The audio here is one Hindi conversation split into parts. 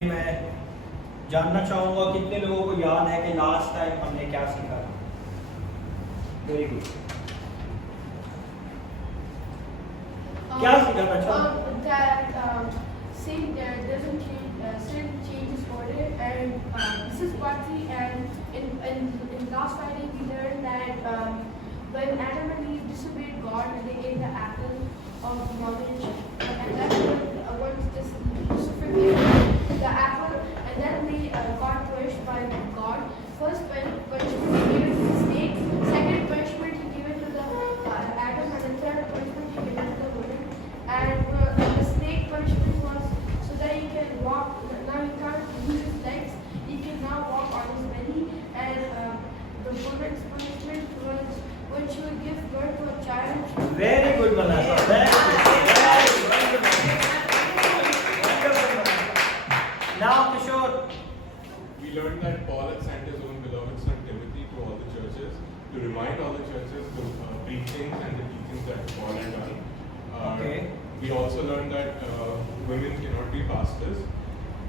मैं जानना चाहूँगा कितने लोगों को याद है कि लास्ट टाइम हमने क्या सीखा था। Very good. क्या सीखा था? Sin doesn't change. Sin changes order, and this is what we. And in last Friday we learned that when Adam and Eve disobeyed God and they ate the apple of knowledge, and then once Lucifer ate the apple, and then they got punished by God. First punishment he gave it to the snake. Second punishment he gave it to the Adam, and the third punishment he gave it to the woman. And the snake punishment was so that he can walk. Now he can't use his legs. He can now walk on his belly. And the woman's punishment was when she would give birth to a child. Very good, Manasa. Very good. Now, Kishore. We learned that Paul had sent his own beloved son Timothy to all the churches to remind all the churches the preachings and the teachings that Paul had done. Okay. We also learned that women cannot be pastors,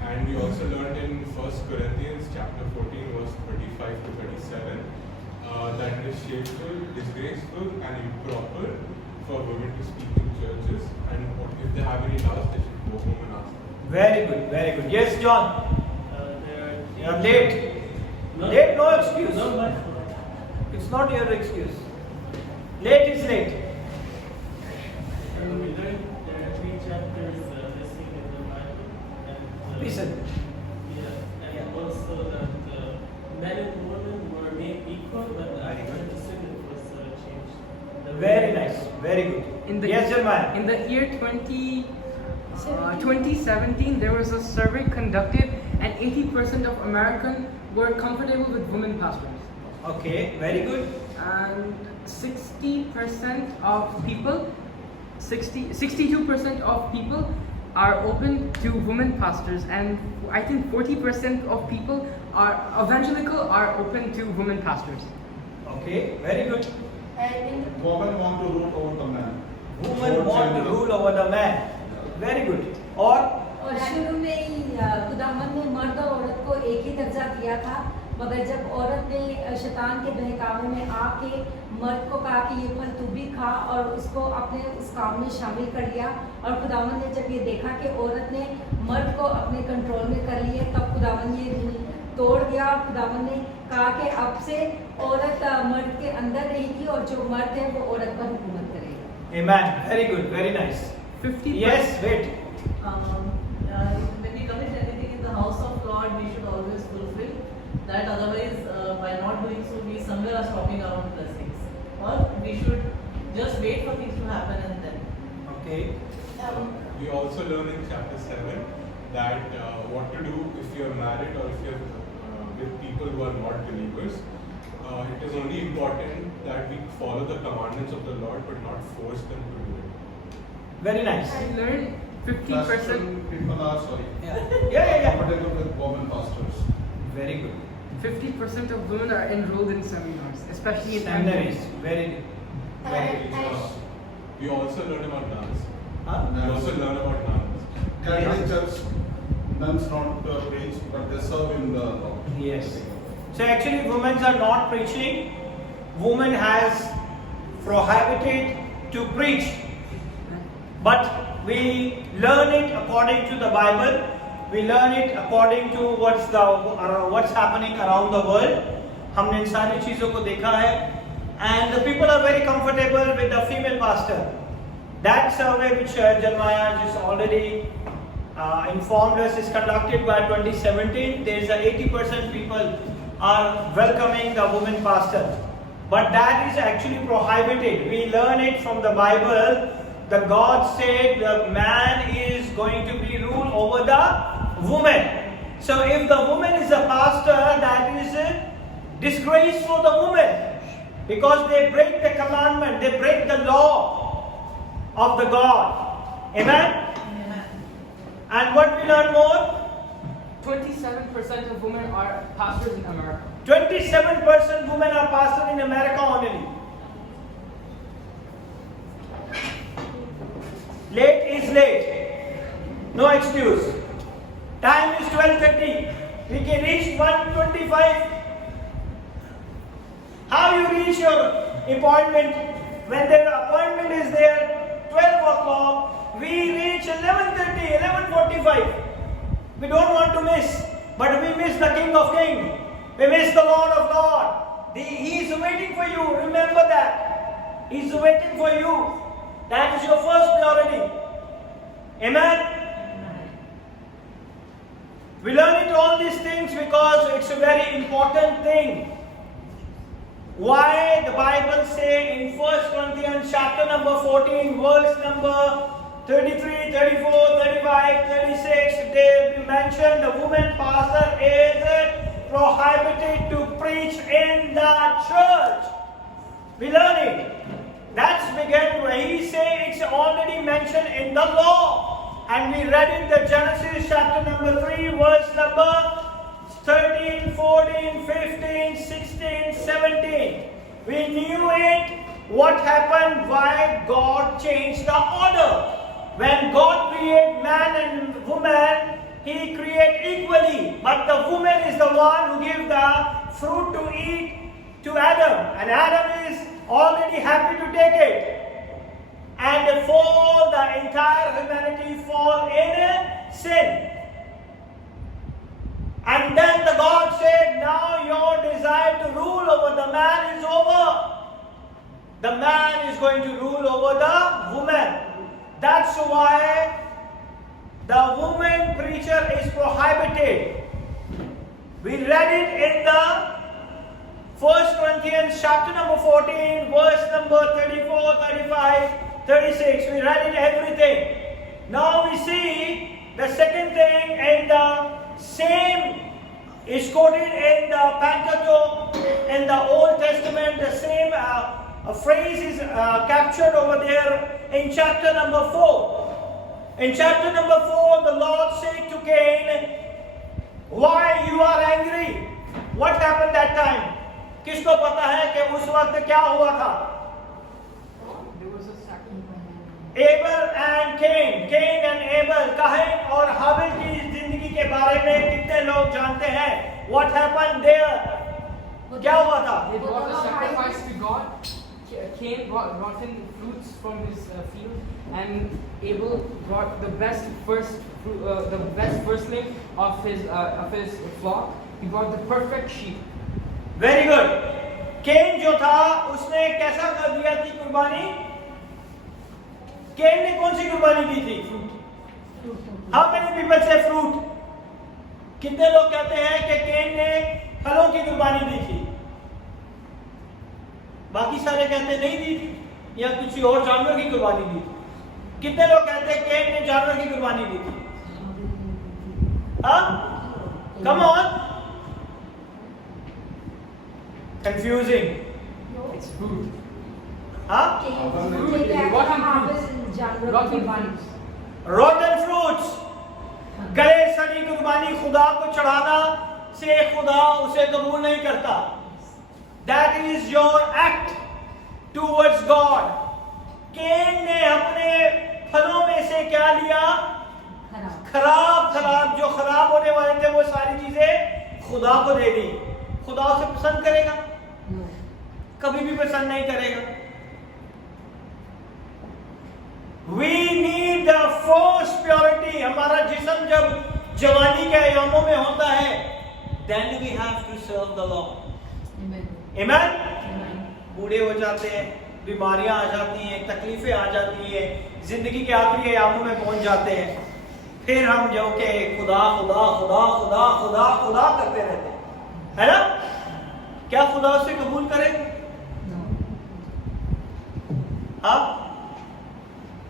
and we also learned in 1 Corinthians chapter 14 verse 35 to 37 that it is shameful, disgraceful and improper for women to speak in churches, and if they have any doubts they should go home and ask them. Very good. Very good. Yes, John. You are late. Late, no excuse. It's not your excuse. Late is late. We learned there are 3 chapters missing in the Bible. And, Listen. Yeah, and also that men and women were made equal, but Very after good. the sin it was changed. Very nice. Very good. Yes, Jeremiah. In the year 2017, there was a survey conducted, and 80% of Americans were comfortable with women pastors. Okay. Very good. And 62% of people are open to women pastors, and I think 40% of people are evangelical are open to women pastors. Okay. Very good. And Women want to rule over the man. Women want to rule over the man. Very good. और शुरू में ही खुदावंद ने मर्द और औरत को एक ही दर्जा दिया था, मगर जब औरत ने शैतान के बहकावे में आके मर्द को कहा कि ये फल तू भी खा और उसको अपने उस काम में शामिल कर लिया, और खुदावंद ने जब ये देखा कि औरत ने मर्द को अपने कंट्रोल में कर लिया, तब खुदावंद ये रूल तोड़ दिया और खुदावंद ने कहा कि अब से औरत मर्द के अंदर रहेगी और जो मर्द है वो औरत पर हुकूमत करेगा. Amen. Very good. Very nice. 50%. Yes. Wait. When we commit anything in the house of God, we should always fulfill that. Otherwise, by not doing so, we somewhere are stopping our own blessings. Or we should just wait for things to happen and then. Okay. We also learn in chapter 7 that what to do if you are married or if you are with people who are not believers. It is only important that we follow the commandments of the Lord but not force them to do it. Very nice. I learned 50%. People are Yeah. comfortable with women pastors. Very good. 50% of women are enrolled in seminars, especially in Seminaries. Very good. We also learn about nuns. Huh? We also learn about nuns. Catholic Church, nuns not preach, but they serve in the Lord. Yes. So actually, women are not preaching. Woman has prohibited to preach, but we learn it according to the Bible. We learn it according to what's happening around the world. हमने इन सारी चीजों को देखा है, and the people are very comfortable with the female pastor. That survey which Jeremiah just already informed us is conducted by 2017. There is a 80% people are welcoming the woman pastor, but that is actually prohibited. We learn it from the Bible. The God said the man is going to be ruled over the woman. So if the woman is a pastor, that is a disgrace for the woman, because they break the commandment, they break the law of the God. Amen? And what we learn more? 27% of women are pastors in America. 27% women are pastors in America only. Late is late. No excuse. Time is 12:30. We can reach 1:25. How you reach your appointment? When the appointment is there, 12 o'clock, we reach 11:30, 11:45. We don't want to miss, but we miss the King of Kings. We miss the Lord of Lords. He is waiting for you. Remember that. He is waiting for you. That is your first priority. Amen. We learn it all these things because it's a very important thing. Why the Bible say in 1 Corinthians chapter number 14, verse number 33, 34, 35, 36, there we mentioned the woman pastor is prohibited to preach in the church. We learn it. That's began where he say it's already mentioned in the law. And we read in the Genesis chapter number 3, verse number 13, 14, 15, 16, 17. We knew it. What happened? Why God changed the order. When God created man and woman, He created equally. But the woman is the one who gave the fruit to eat to Adam. And Adam is already happy to take it. And the entire humanity fall in sin. And then the God said, now your desire to rule over the man is over. The man is going to rule over the woman. That's why the woman preacher is prohibited. We read it in the 1 Corinthians chapter number 14, verse number 34, 35, 36. We read it everything. Now we see the second thing, and the same is quoted in the Pentateuch in the Old Testament. The same phrase is captured over there in chapter number 4. In chapter number 4, the Lord said to Cain, why you are angry? What happened that time? किसको पता है कि उस वक्त क्या हुआ था? Abel and Cain, Cain and Abel, Cain और हाबिल की जिंदगी के बारे में कितने लोग जानते हैं? What happened there? क्या हुआ था? They brought a sacrifice to God. Cain brought in fruits from his field, and Abel brought the best firstling of his flock. He brought the perfect sheep. Very good. Cain जो था उसने कैसा कर दिया थी कुर्बानी? Cain ने कौन सी कुर्बानी दी थी? How many people say fruit? कितने लोग कहते हैं कि Cain ने फलों की कुर्बानी दी थी? बाकी सारे कहते नहीं दी थी, या किसी और जानवर की कुर्बानी दी थी। कितने लोग कहते हैं Cain ने जानवर की कुर्बानी दी थी? हाँ? Come on. Confusing. It's food. हाँ? Rotten fruits. गले सड़ी कुर्बानी खुदा को चढ़ाना से खुदा उसे कबूल नहीं करता. That is your act towards God. केन ने अपने फलों में से क्या लिया? खराब जो खराब होने वाले थे वो सारी चीजें खुदा को दे दी. खुदा उसे पसंद करेगा? कभी भी पसंद नहीं करेगा. We need the first purity. हमारा जिस्म जब जवानी के अयामों में होता है, then we have to serve the Lord. Amen. बूढ़े हो जाते हैं, बीमारियां आ जाती हैं, तकलीफें आ जाती हैं, जिंदगी के आखिरी अयामों में पहुंच जाते हैं, फिर हम जो के खुदा खुदा खुदा खुदा खुदा खुदा करते रहते हैं, है ना? क्या खुदा उसे कबूल करेगा? हाँ?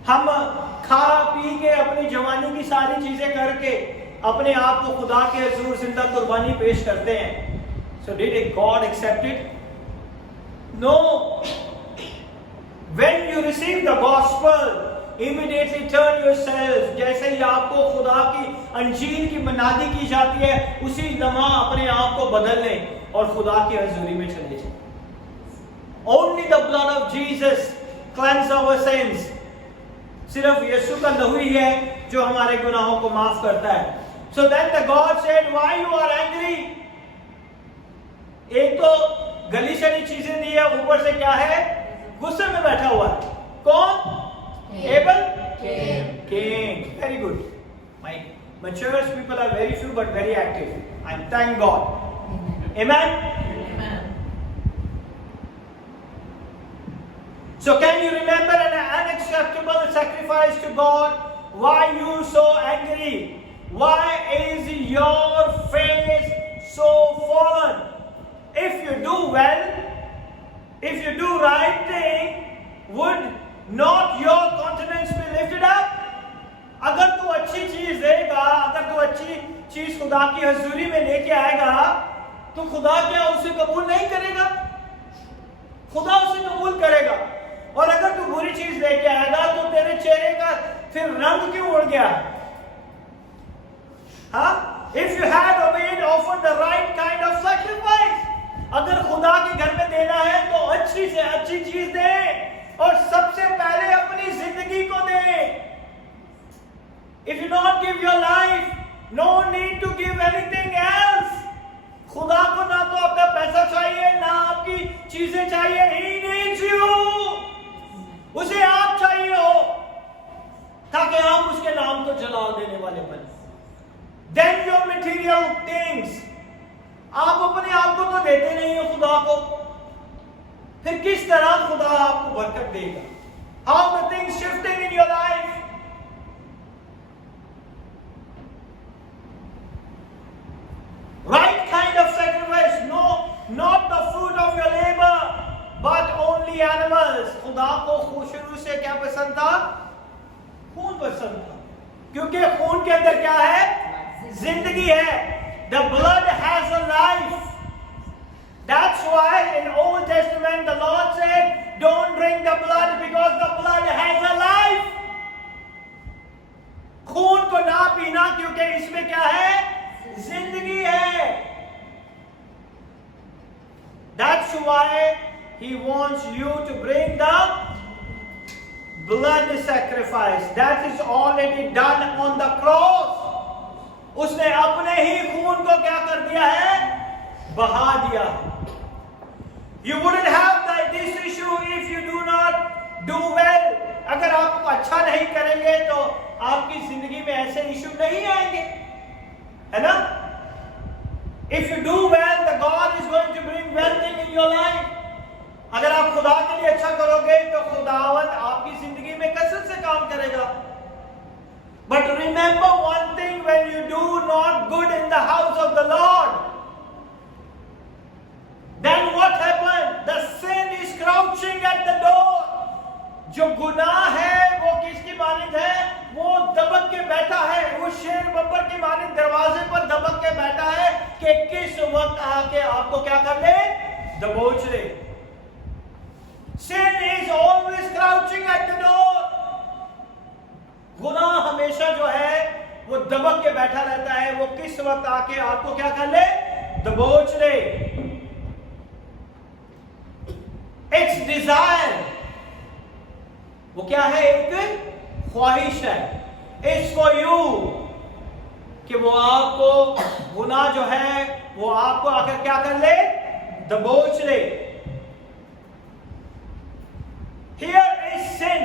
हम खा पी के अपनी जवानी की सारी चीजें करके अपने आप को खुदा के हुजूर जिंदा कुर्बानी पेश करते हैं. So did God accept it? No. When you receive the gospel, immediately turn yourself. जैसे ही आपको खुदा की अंजील की मनादी की जाती है, उसी लम्हा अपने आप को बदल लें और खुदा की हजूरी में चले जाएं. Only the blood of Jesus cleanses our sins. सिर्फ यीशु का लहू ही है जो हमारे गुनाहों को माफ करता है. So then the God said, why you are angry? एक तो गली शली चीजें दी है, ऊपर से क्या है? गुस्से में बैठा हुआ है। कौन? Able? Cain. Very good. My mature people are very few but very active. And thank God. Amen? Amen. So can you remember an unacceptable sacrifice to God? Why you so angry? Why is your face so fallen? If you do well, if you do right thing, would not your countenance be lifted up? अगर तू अच्छी चीज देगा, अगर तू अच्छी चीज खुदा की हजूरी में लेके आएगा, तो खुदा क्या उसे कबूल नहीं करेगा? खुदा उसे कबूल करेगा। और अगर तू बुरी चीज लेके आएगा तो तेरे चेहरे का फिर रंग क्यों उड़ गया? हाँ? If you had obeyed, offered the right kind of sacrifice, अगर खुदा के घर में देना है तो अच्छी से अच्छी चीज दे और सबसे पहले अपनी जिंदगी को दे। If you not give your life, no need to give anything else. खुदा को ना तो आपका पैसा चाहिए, ना आपकी चीजें चाहिए। He needs you. उसे आप चाहिए हो ताकि आप उसके नाम को जलाल देने वाले बने। Then your material things, आप अपने आप को तो देते नहीं हो खुदा को, फिर किस तरह खुदा आपको बरकत देगा? How the things shifting in your life? Right kind of sacrifice, no, not the fruit of your labor, but only animals. खुदा को शुरू से क्या पसंद था? खून पसंद था, क्योंकि खून के अंदर क्या है? जिंदगी है। The blood has a life. That's why in Old Testament the Lord said, don't drink the blood because the blood has a life. खून को ना पीना क्योंकि इसमें क्या है? जिंदगी है। That's why He wants you to bring the blood sacrifice. That is already done on the cross. उसने अपने ही खून को क्या कर दिया है? बहा दिया। You wouldn't have this issue if you do not do well. अगर आप अच्छा नहीं करेंगे तो आपकी जिंदगी में ऐसे इशू नहीं आएंगे, है ना? If you do well, the God is going to bring well thing in your life. अगर आप खुदा के लिए अच्छा करोगे तो खुदावंद आपकी जिंदगी में कसरत से काम करेगा। But remember one thing, when you do not good in the house of the Lord, then what happened? The sin is crouching at the door. जो गुनाह है वो किसकी मानिंद है? वो दबक के बैठा है, वो शेर बब्बर की मानिंद दरवाजे पर दबक के बैठा है कि किस वक्त आके आपको क्या कर ले? दबोच ले। Sin is always crouching at the door. गुनाह हमेशा जो है वो दबक के बैठा रहता है, वो किस वक्त आके आपको क्या कर ले? दबोच ले। It's desire, वो क्या है? एक ख्वाहिश है। It's for you, कि वो आपको गुनाह जो है वो आपको आकर क्या कर ले? दबोच ले। Here is sin.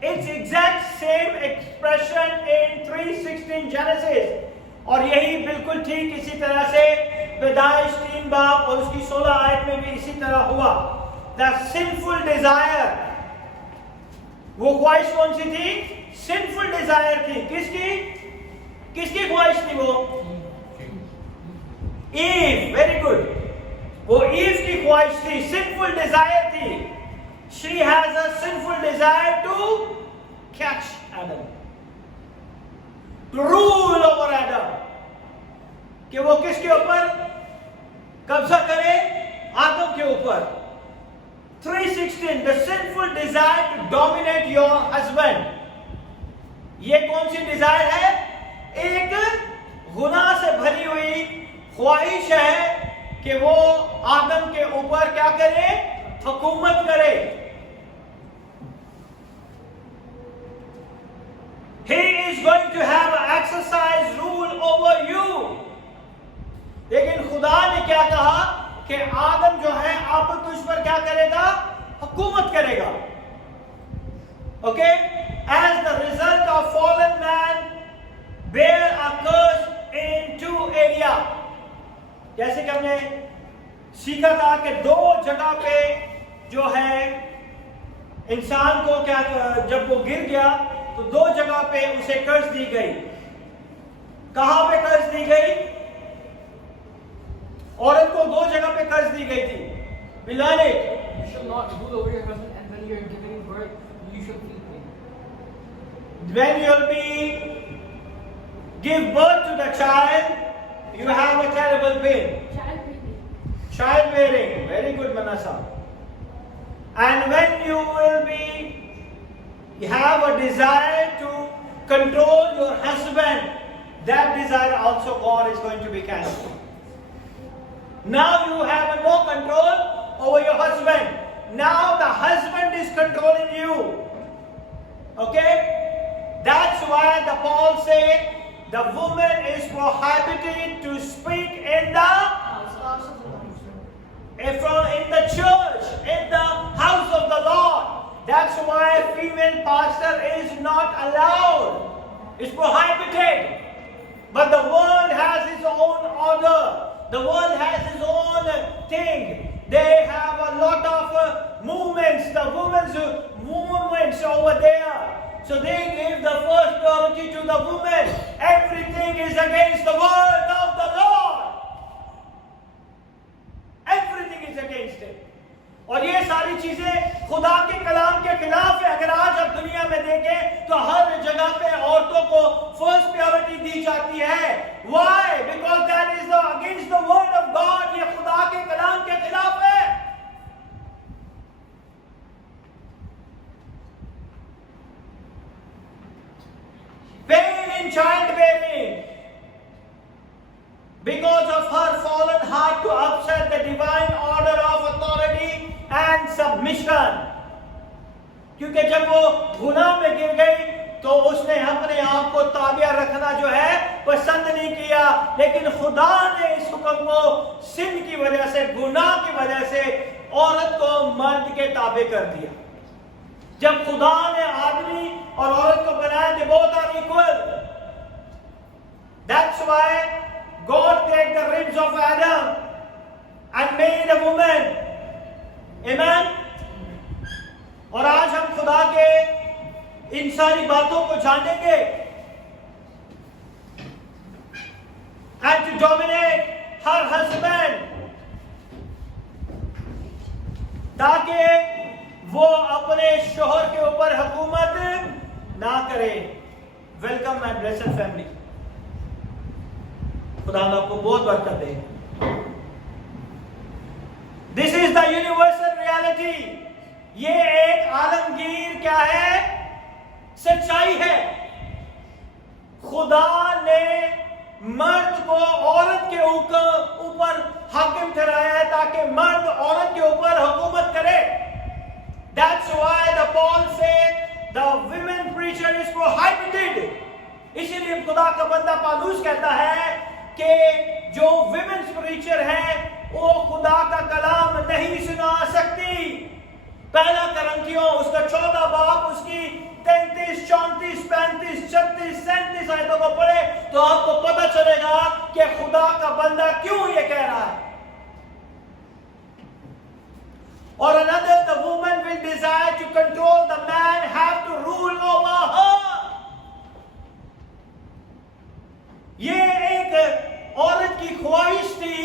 It's exact same expression in 3:16 Genesis. और यही बिल्कुल ठीक इसी तरह से पैदाइश 3 बाब और उसकी 16 आयत में भी इसी तरह हुआ। The sinful desire, वो ख्वाहिश कौन सी थी? Sinful desire थी। किसकी? किसकी ख्वाहिश थी वो? Eve, very good। वो ईव की ख्वाहिश थी, sinful desire थी। She has a sinful desire to catch Adam, to rule over Adam, कि वो किसके ऊपर कब्जा करे? आदम के ऊपर। 3:16, the sinful desire to dominate your husband. ये कौन सी डिजायर है? एक गुनाह से भरी हुई ख्वाहिश है कि वो आदम के ऊपर क्या करे? हुकूमत करे। He is going to have exercise rule over ने क्या कहा कि आदम जो है अब तुझ पर क्या करेगा, हुकूमत करेगा। Okay, as the result of fallen man bear a curse in 2 area. जैसे कि हमने सीखा था कि 2 जगह पे जो है इंसान को क्या, जब वो गिर गया तो 2 जगह पे उसे कर्ज दी गई। कहां पे कर्ज दी गई? औरत को 2 जगह पे कर्ज दी गई थी। We learn it. You shall not rule over your husband, and when you are giving birth, you shall feed him. When you'll give birth to the child, you have a terrible pain. Childbearing. Very good, Manasa. And when you will have a desire to control your husband, that desire also God is going to be cancelled. Now you have no control over your husband. Now the husband is controlling you. Okay? That's why the Paul said the woman is prohibited to speak in the church, in the house of the Lord. That's why female pastor is not allowed. It's prohibited. But the world has its own order. The world has its own thing. They have a lot of movements, the women's movements over there. So they give the first priority to the women. Everything is against the word of the Lord. Everything is against it. और ये सारी चीजें खुदा के कलाम के खिलाफ है। अगर आज आप दुनिया में देखें तो हर जगह पे औरतों को फर्स्ट प्रायोरिटी दी जाती है। Why? Because that is against the word of God. ये खुदा के कलाम के खिलाफ है। Pain in childbearing because of her fallen heart to upset the divine order of authority and submission. क्योंकि जब वो गुनाह में गिर गई तो उसने अपने आप को ताबिया रखना जो है पसंद नहीं किया, लेकिन खुदा ने इस हुक्म को सिन की वजह से, गुनाह की वजह से औरत को मर्द के ताबे कर दिया। जब खुदा ने आदमी और औरत को बनाया, they both are equal. That's why God take the ribs of Adam and made a woman. Amen. और आज हम खुदा के इन सारी बातों को जानेंगे। And to dominate her husband, ताकि वो अपने शोहर के ऊपर हुकूमत ना करे। Welcome my blessed family. खुदा आपको बहुत बरकत दे। This is the universal reality. ये एक आलमगीर क्या है? सच्चाई है। खुदा ने मर्द को औरत के ऊपर हाकिम ठहराया है ताकि मर्द औरत के ऊपर हुकूमत करे। That's why the Paul said the women preacher is prohibited. इसीलिए खुदा का बंदा पालूस कहता है कि जो women's preacher है वो खुदा का कलाम नहीं सुना सकती। पहला करंथियों उसका 14 बाब उसकी 33, 34, 35, 36, 37 आयतों को पढ़े तो आपको पता चलेगा कि खुदा का बंदा क्यों ये कह रहा है। Or another, the woman will desire to control the man, have to rule over her. ये एक औरत की ख्वाहिश थी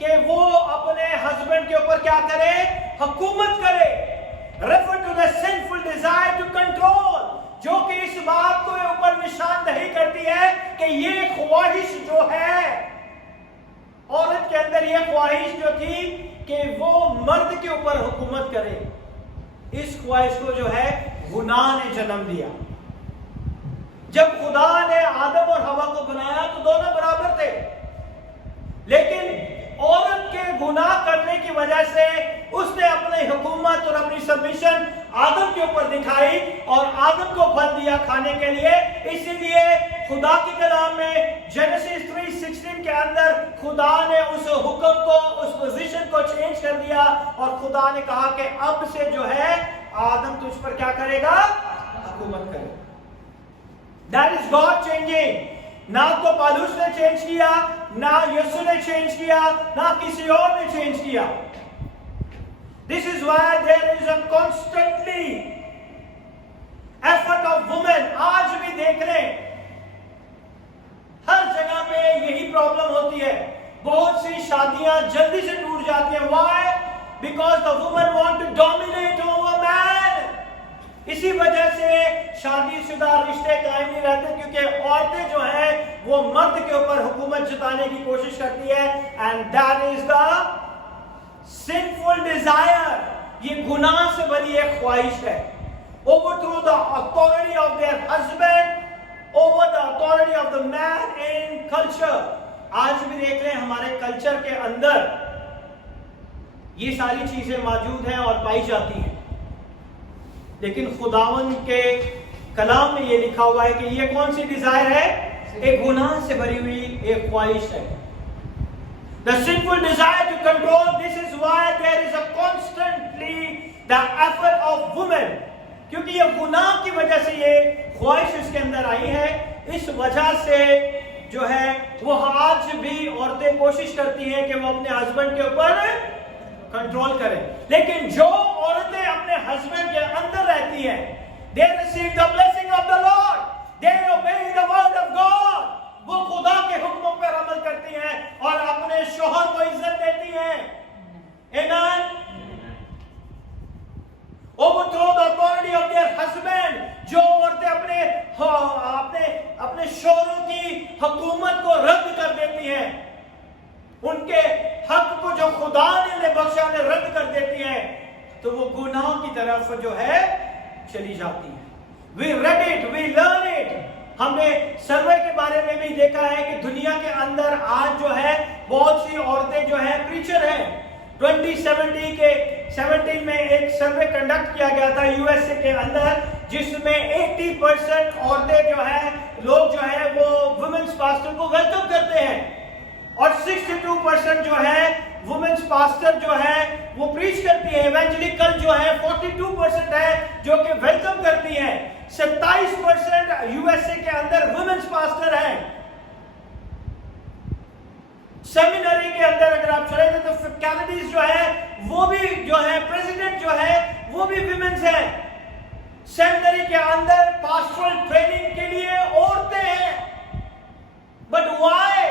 कि वो अपने हस्बैंड के ऊपर क्या करे? हुकूमत करे। Refer to the sinful desire to control, जो कि इस बात को ऊपर निशानदेही करती है कि ये ख्वाहिश जो है औरत के अंदर, ये ख्वाहिश जो थी कि वो मर्द के ऊपर हुकूमत करे, इस ख्वाहिश को जो है गुनाह ने जन्म दिया। जब खुदा ने आदम और हवा को बनाया तो दोनों बराबर थे, लेकिन औरत के गुनाह करने की वजह से उसने अपनी हुकूमत और अपनी सबमिशन आदम के ऊपर दिखाई और आदम को फल दिया खाने के लिए। इसीलिए खुदा के कलाम में जेनेसिस 3:16 के अंदर खुदा ने उस हुक्म को, उस पोजीशन को चेंज कर दिया और खुदा ने कहा कि अब से जो है आदम तुझ पर क्या करेगा? हुकूमत करेगा। That is God changing. ना तो पौलुस ने चेंज किया, ना यीशु ने चेंज किया, ना किसी और ने चेंज किया। This is why there is a constantly effort of women. आज भी देख रहे हैं हर जगह पे यही प्रॉब्लम होती है। बहुत सी शादियां जल्दी से टूट जाती हैं। Why? Because the women want to dominate over man. इसी वजह से शादीशुदा रिश्ते कायम नहीं रहते, क्योंकि औरतें जो है वो मर्द के ऊपर हुकूमत जताने की कोशिश करती है। And that is the sinful desire. ये गुनाह से भरी एक ख्वाहिश है। Overthrow the authority of their husband, over the authority of the man in culture. आज भी देख रहे हैं हमारे कल्चर के अंदर ये सारी चीजें मौजूद हैं और पाई जाती हैं। लेकिन खुदावन के कलाम में ये लिखा हुआ है कि ये कौन सी डिजायर है? एक गुनाह से भरी हुई एक ख्वाहिश है। The sinful desire to control. This is why there is a constantly the effort of women. क्योंकि ये गुनाह की वजह से ये ख्वाहिश इसके अंदर आई है। इस वजह से जो है वो आज भी औरतें कोशिश करती हैं कि वो अपने हस्बैंड के ऊपर कंट्रोल करें। लेकिन जो औरतें अपने हस्बैंड के अंदर रहती हैं, they receive the blessing of the Lord, they obey the word of God, वो खुदा के हुक्मों पर अमल करती हैं और अपने शौहर को इज्जत देती हैं। Amen. Overthrow the authority of their husband. जो औरतें अपने शौहरों की हुकूमत को रद्द कर देती हैं, उनके हक को जो खुदा ने बख्शा ने रद्द कर देती है, तो वो गुनाह की तरफ जो है चली जाती है। We read it, we learn it. हमने सर्वे के बारे में भी देखा है कि दुनिया के अंदर आज जो है बहुत सी औरतें जो है प्रीचर हैं। 2017 में एक सर्वे कंडक्ट किया गया था यूएसए के अंदर, जिसमें 80% औरतें जो है, लोग जो है वो वुमेन्स पास्टर को वेलकम करते हैं और 62% जो है वुमेन्स पास्टर जो है वो प्रीच करती है। इवेंजलिकल जो है 42% है जो कि वेलकम करती है। 27% यूएसए के अंदर वुमेन्स पास्टर हैं। सेमिनरी के अंदर अगर आप चले तो फैकल्टीज जो है वो भी जो है, प्रेसिडेंट जो है वो भी वुमेन्स है। सेमिनरी के अंदर पास्टरल ट्रेनिंग के लिए औरतें हैं। But why?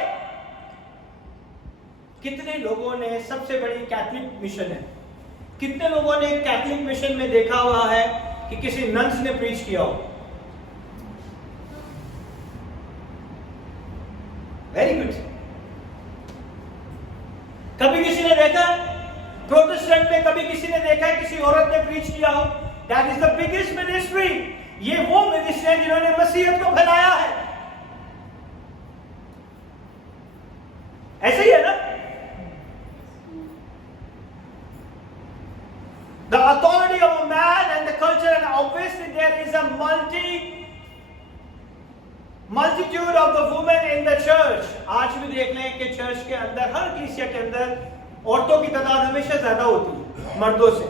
कितने लोगों ने, सबसे बड़ी कैथलिक मिशन है, कितने लोगों ने कैथलिक मिशन में देखा हुआ है कि किसी नन्स ने प्रीच किया हो? Very good. कभी किसी ने देखा प्रोटेस्टेंट में, कभी किसी ने देखा है किसी औरत ने प्रीच किया हो? That is the biggest ministry. ये वो मिनिस्ट्री है जिन्होंने मसीहत को फैलाया है। ऐसे ही है ना? The authority of a man and the culture, and obviously there is a multitude of the women in the church. आज भी देख लें कि चर्च के अंदर, हर कलीसिया के अंदर औरतों की तादाद हमेशा ज्यादा होती है मर्दों से।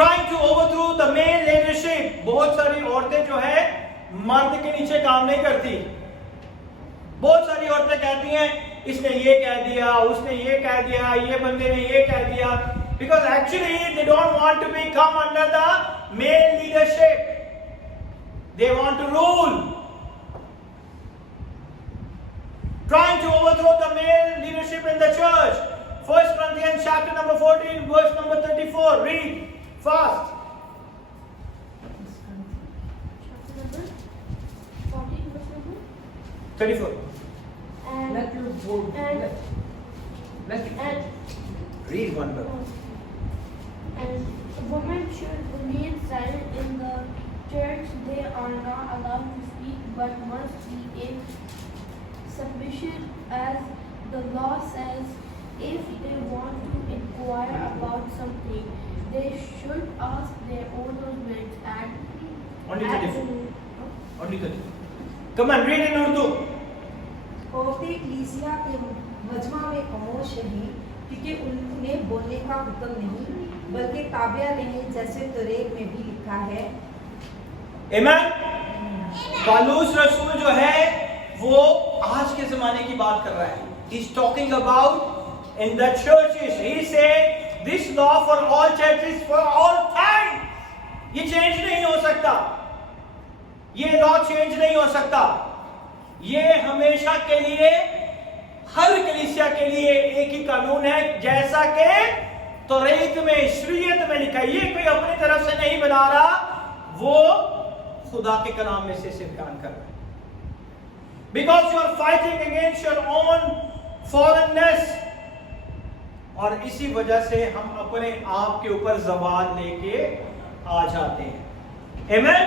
Trying to overthrow the male leadership. बहुत सारी औरतें जो है मर्द के नीचे काम नहीं करती। बहुत सारी औरतें कहती हैं इसने ये कह दिया, उसने ये कह दिया, ये बंदे ने ये कह दिया, because actually they don't want to become under the male leadership. They want to rule. Trying to overthrow the male leadership in the church. 1 Corinthians chapter number 14 verse number 34. Read fast. Chapter number 14 verse number 34. and Let your vote. and Read one by one. and a woman should remain silent in the church. They are not allowed to speak, but must be in submission, as the law says. If they want to inquire about something, they should ask their own husbands Only 34. Only 34. Come on, read in Urdu. औरतें कलीसिया के मजमा में खामोश रहीं क्योंकि उन्हें बोलने का हुक्म नहीं बल्कि ताबिया रहें जैसे तुरेक में भी लिखा है। आमीन। पौलुस रसूल जो है वो आज के जमाने की बात कर रहा है। He is talking about in the churches. He said this law for all churches for all time. ये चेंज नहीं हो सकता, ये लॉ चेंज नहीं हो सकता, ये हमेशा के लिए हर कलीसिया के लिए एक ही कानून है, जैसा कि तौरात में शरीयत में लिखा है। ये कोई अपनी तरफ से नहीं बना रहा, वो खुदा के कलाम में से बयान कर रहा है। Because you are fighting against your own fallenness, और इसी वजह से हम अपने आप के ऊपर ज़बान लेके आ जाते हैं। Amen?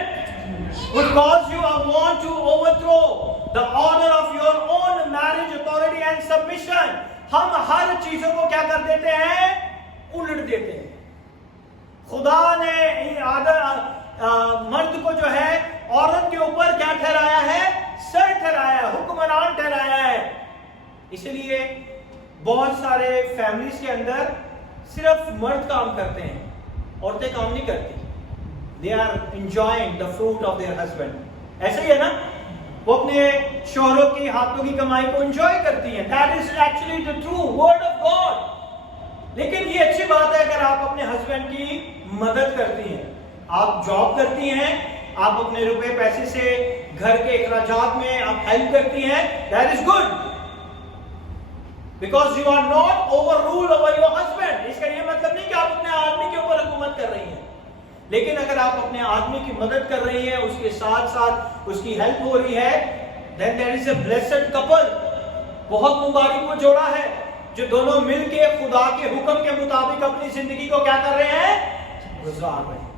Because you want to overthrow the order of your own marriage authority and submission. हम हर चीजों को क्या कर देते हैं? उलट देते हैं। खुदा ने मर्द को जो है औरत के ऊपर क्या ठहराया है? सर ठहराया है, हुक्मरान ठहराया है। इसलिए बहुत सारे फैमिलीज के अंदर सिर्फ मर्द काम करते हैं, औरतें काम नहीं करती। They are enjoying the fruit of their husband. ऐसे ही है ना, वो अपने शोहरों की हाथों की कमाई को एंजॉय करती हैं। That is actually the true word of God. लेकिन ये अच्छी बात है अगर आप अपने हस्बैंड की मदद करती हैं, आप जॉब करती हैं, आप अपने रुपए पैसे से घर के अखराजात में आप हेल्प करती हैं, that is good. Because you are not overruled over your husband. इसका ये मतलब नहीं कि आप अपने आदमी के ऊपर हुकूमत कर रही हैं, लेकिन अगर आप अपने आदमी की मदद कर रही हैं, उसके साथ साथ उसकी हेल्प हो रही है, then there is a blessed couple. बहुत मुबारक वो जोड़ा है जो दोनों मिलके खुदा के हुक्म के मुताबिक अपनी जिंदगी को क्या कर रहे हैं? गुजार रहे हैं।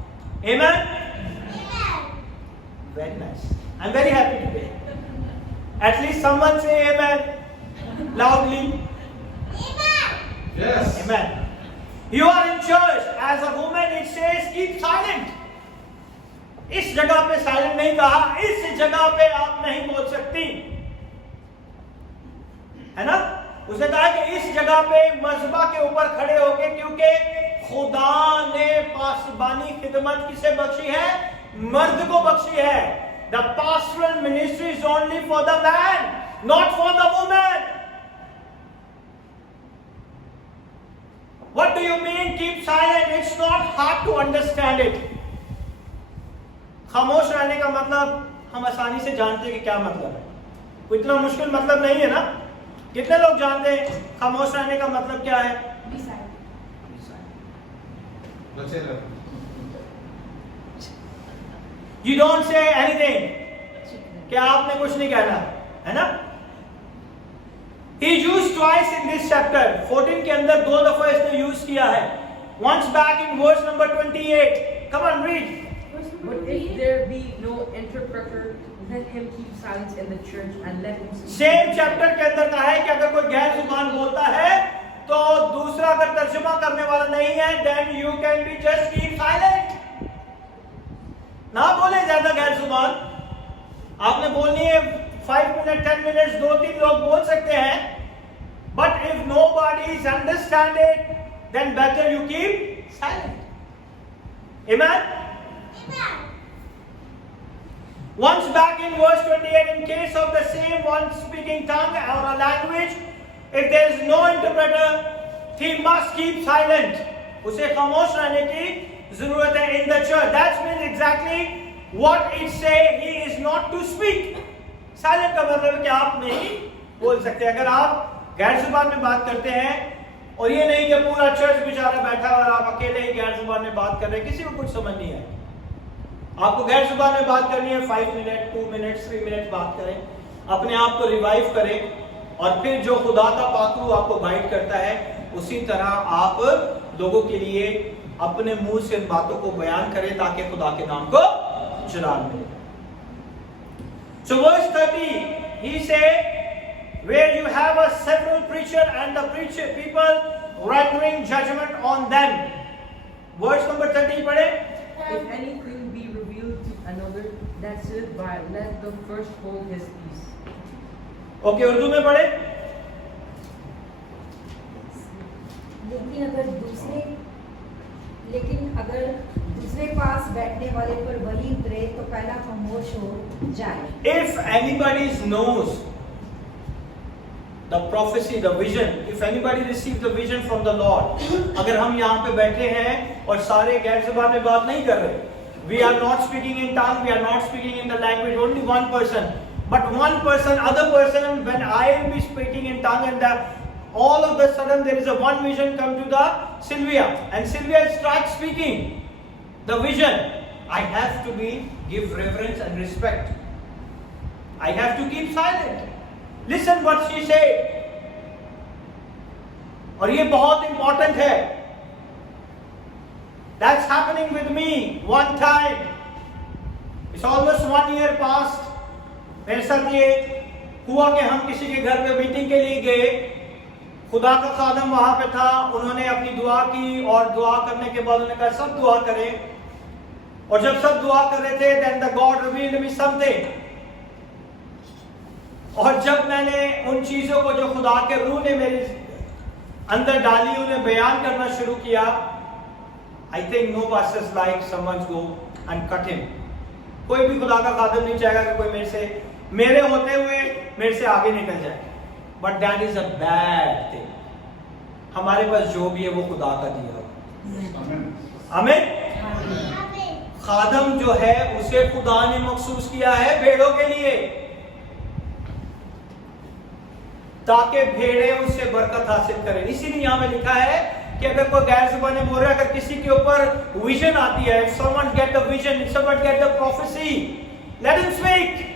Amen? Very nice. I'm very happy today. At least someone say amen loudly. Yes. Amen. You are in church as a woman, it says keep silent. इस जगह पे साइलेंट नहीं कहा, इस जगह पे आप नहीं बोल सकती, है ना? उसने कहा कि इस जगह पे मज़बा के ऊपर खड़े होके, क्योंकि खुदा ने पासबानी खिदमत किसे बख्शी है? मर्द को बख्शी है। The pastoral ministry is only for the man, not for the woman. What do you mean keep silent? It's not hard to understand it. खामोश रहने का मतलब हम आसानी से जानते हैं कि क्या मतलब है, कोई इतना मुश्किल मतलब नहीं है ना? कितने लोग जानते हैं खामोश रहने का मतलब क्या है? Be silent. You don't say anything, कि आपने कुछ नहीं कहना, है ना? He used twice in this chapter. 14 के अंदर दो दफा इसने यूज किया है. Once back in verse number 28. Come on, read. But if there be no interpreter, let him keep silence in the church and let him speak. Same chapter के अंदर कहा है कि अगर कोई गैर जुबान बोलता है तो दूसरा अगर तर्जुमा करने वाला नहीं है, then you can be just keep silent. ना बोले ज्यादा गैर जुबान. आपने बोलनी है 5 मिनट 10 मिनट, 2-3 लोग बोल सकते हैं, but if nobody is understand it, then better you keep silent. Amen. Once back in verse 28, in case of the same one speaking tongue or a language, if there is no interpreter, he must keep silent. उसे खामोश रहने की जरूरत है in the church. That means exactly what it say. He is not to speak. Silent का मतलब है कि आप नहीं बोल सकते. अगर आप गैर जुबान में बात करते हैं और ये नहीं कि पूरा चर्च बेचारा बैठा और आप अकेले ही गैर जुबान में बात कर रहे हैं, किसी को कुछ समझ नहीं आए. आपको गैर जुबान में बात करनी है, 5 मिनट 2 मिनट 3 मिनट बात करें, अपने आप को रिवाइव करें और फिर जो खुदा का पाकरू आपको गाइड करता है उसी तरह आप लोगों के लिए अपने मुंह से बातों को बयान करें ताकि खुदा के नाम को जलाल मिले. So verse 30, he said, where you have a several preacher and the preacher people rendering judgment on them. Verse number 30 पढ़े. If anything be revealed to another that sitteth by, let the first hold his peace. Okay, Urdu में पढ़े। लेकिन अगर दूसरे पास बैठने वाले पर वही उतरे तो पहला खामोश हो जाए। If anybody knows the prophecy, the vision, if anybody received the vision from the Lord, अगर हम यहाँ पे बैठे हैं और सारे गैर ज़बान में बात नहीं कर रहे, we are not speaking in tongue, we are not speaking in the language, only one person, but one person, other person, when I will be speaking in tongue, and that all of a sudden there is a one vision come to the Sylvia, and Sylvia starts speaking the vision. I have to give reverence and respect. I have to keep silent. Listen what she said. और ये बहुत important है. That's happening with me one time. It's almost 1 year past. मेरे साथ ये हुआ कि हम किसी के घर पे मीटिंग के लिए गए. खुदा का खादम वहां पे था. उन्होंने अपनी दुआ की और दुआ करने के बाद उन्होंने कहा सब दुआ करें. और जब सब दुआ कर रहे थे, then the God revealed me something. और जब मैंने उन चीजों को जो खुदा के रूह ने मेरे अंदर डाली उन्हें बयान करना शुरू किया, I think no pastors like someone go and cut him. कोई भी खुदा का खादम नहीं चाहेगा कि कोई मेरे होते हुए मेरे से आगे निकल जाए. But that is a bad thing. हमारे पास जो भी है वो खुदा का दिया हुआ. आमीन. खादम जो है उसे खुदा ने मखसूस किया है भेड़ों के लिए, ताकि भेड़े उससे बरकत हासिल करें. इसीलिए यहां में लिखा है कि अगर कोई गैर ज़बानी बोल रहा है, अगर किसी के ऊपर विजन आती है, if someone get the vision, if someone get the prophecy, let him speak.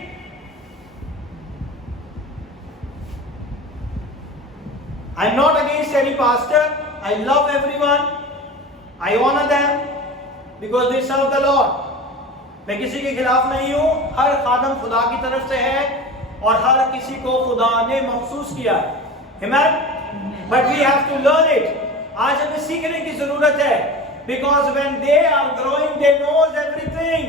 I'm not against any pastor. I love everyone. I honor them because they serve the Lord. मैं किसी के खिलाफ नहीं हूं. हर खादम खुदा की तरफ से है और हर किसी को खुदा ने मखसूस किया है. Amen? But we have to learn it. आज हमें सीखने की जरूरत है. Because when they are growing, they knows everything.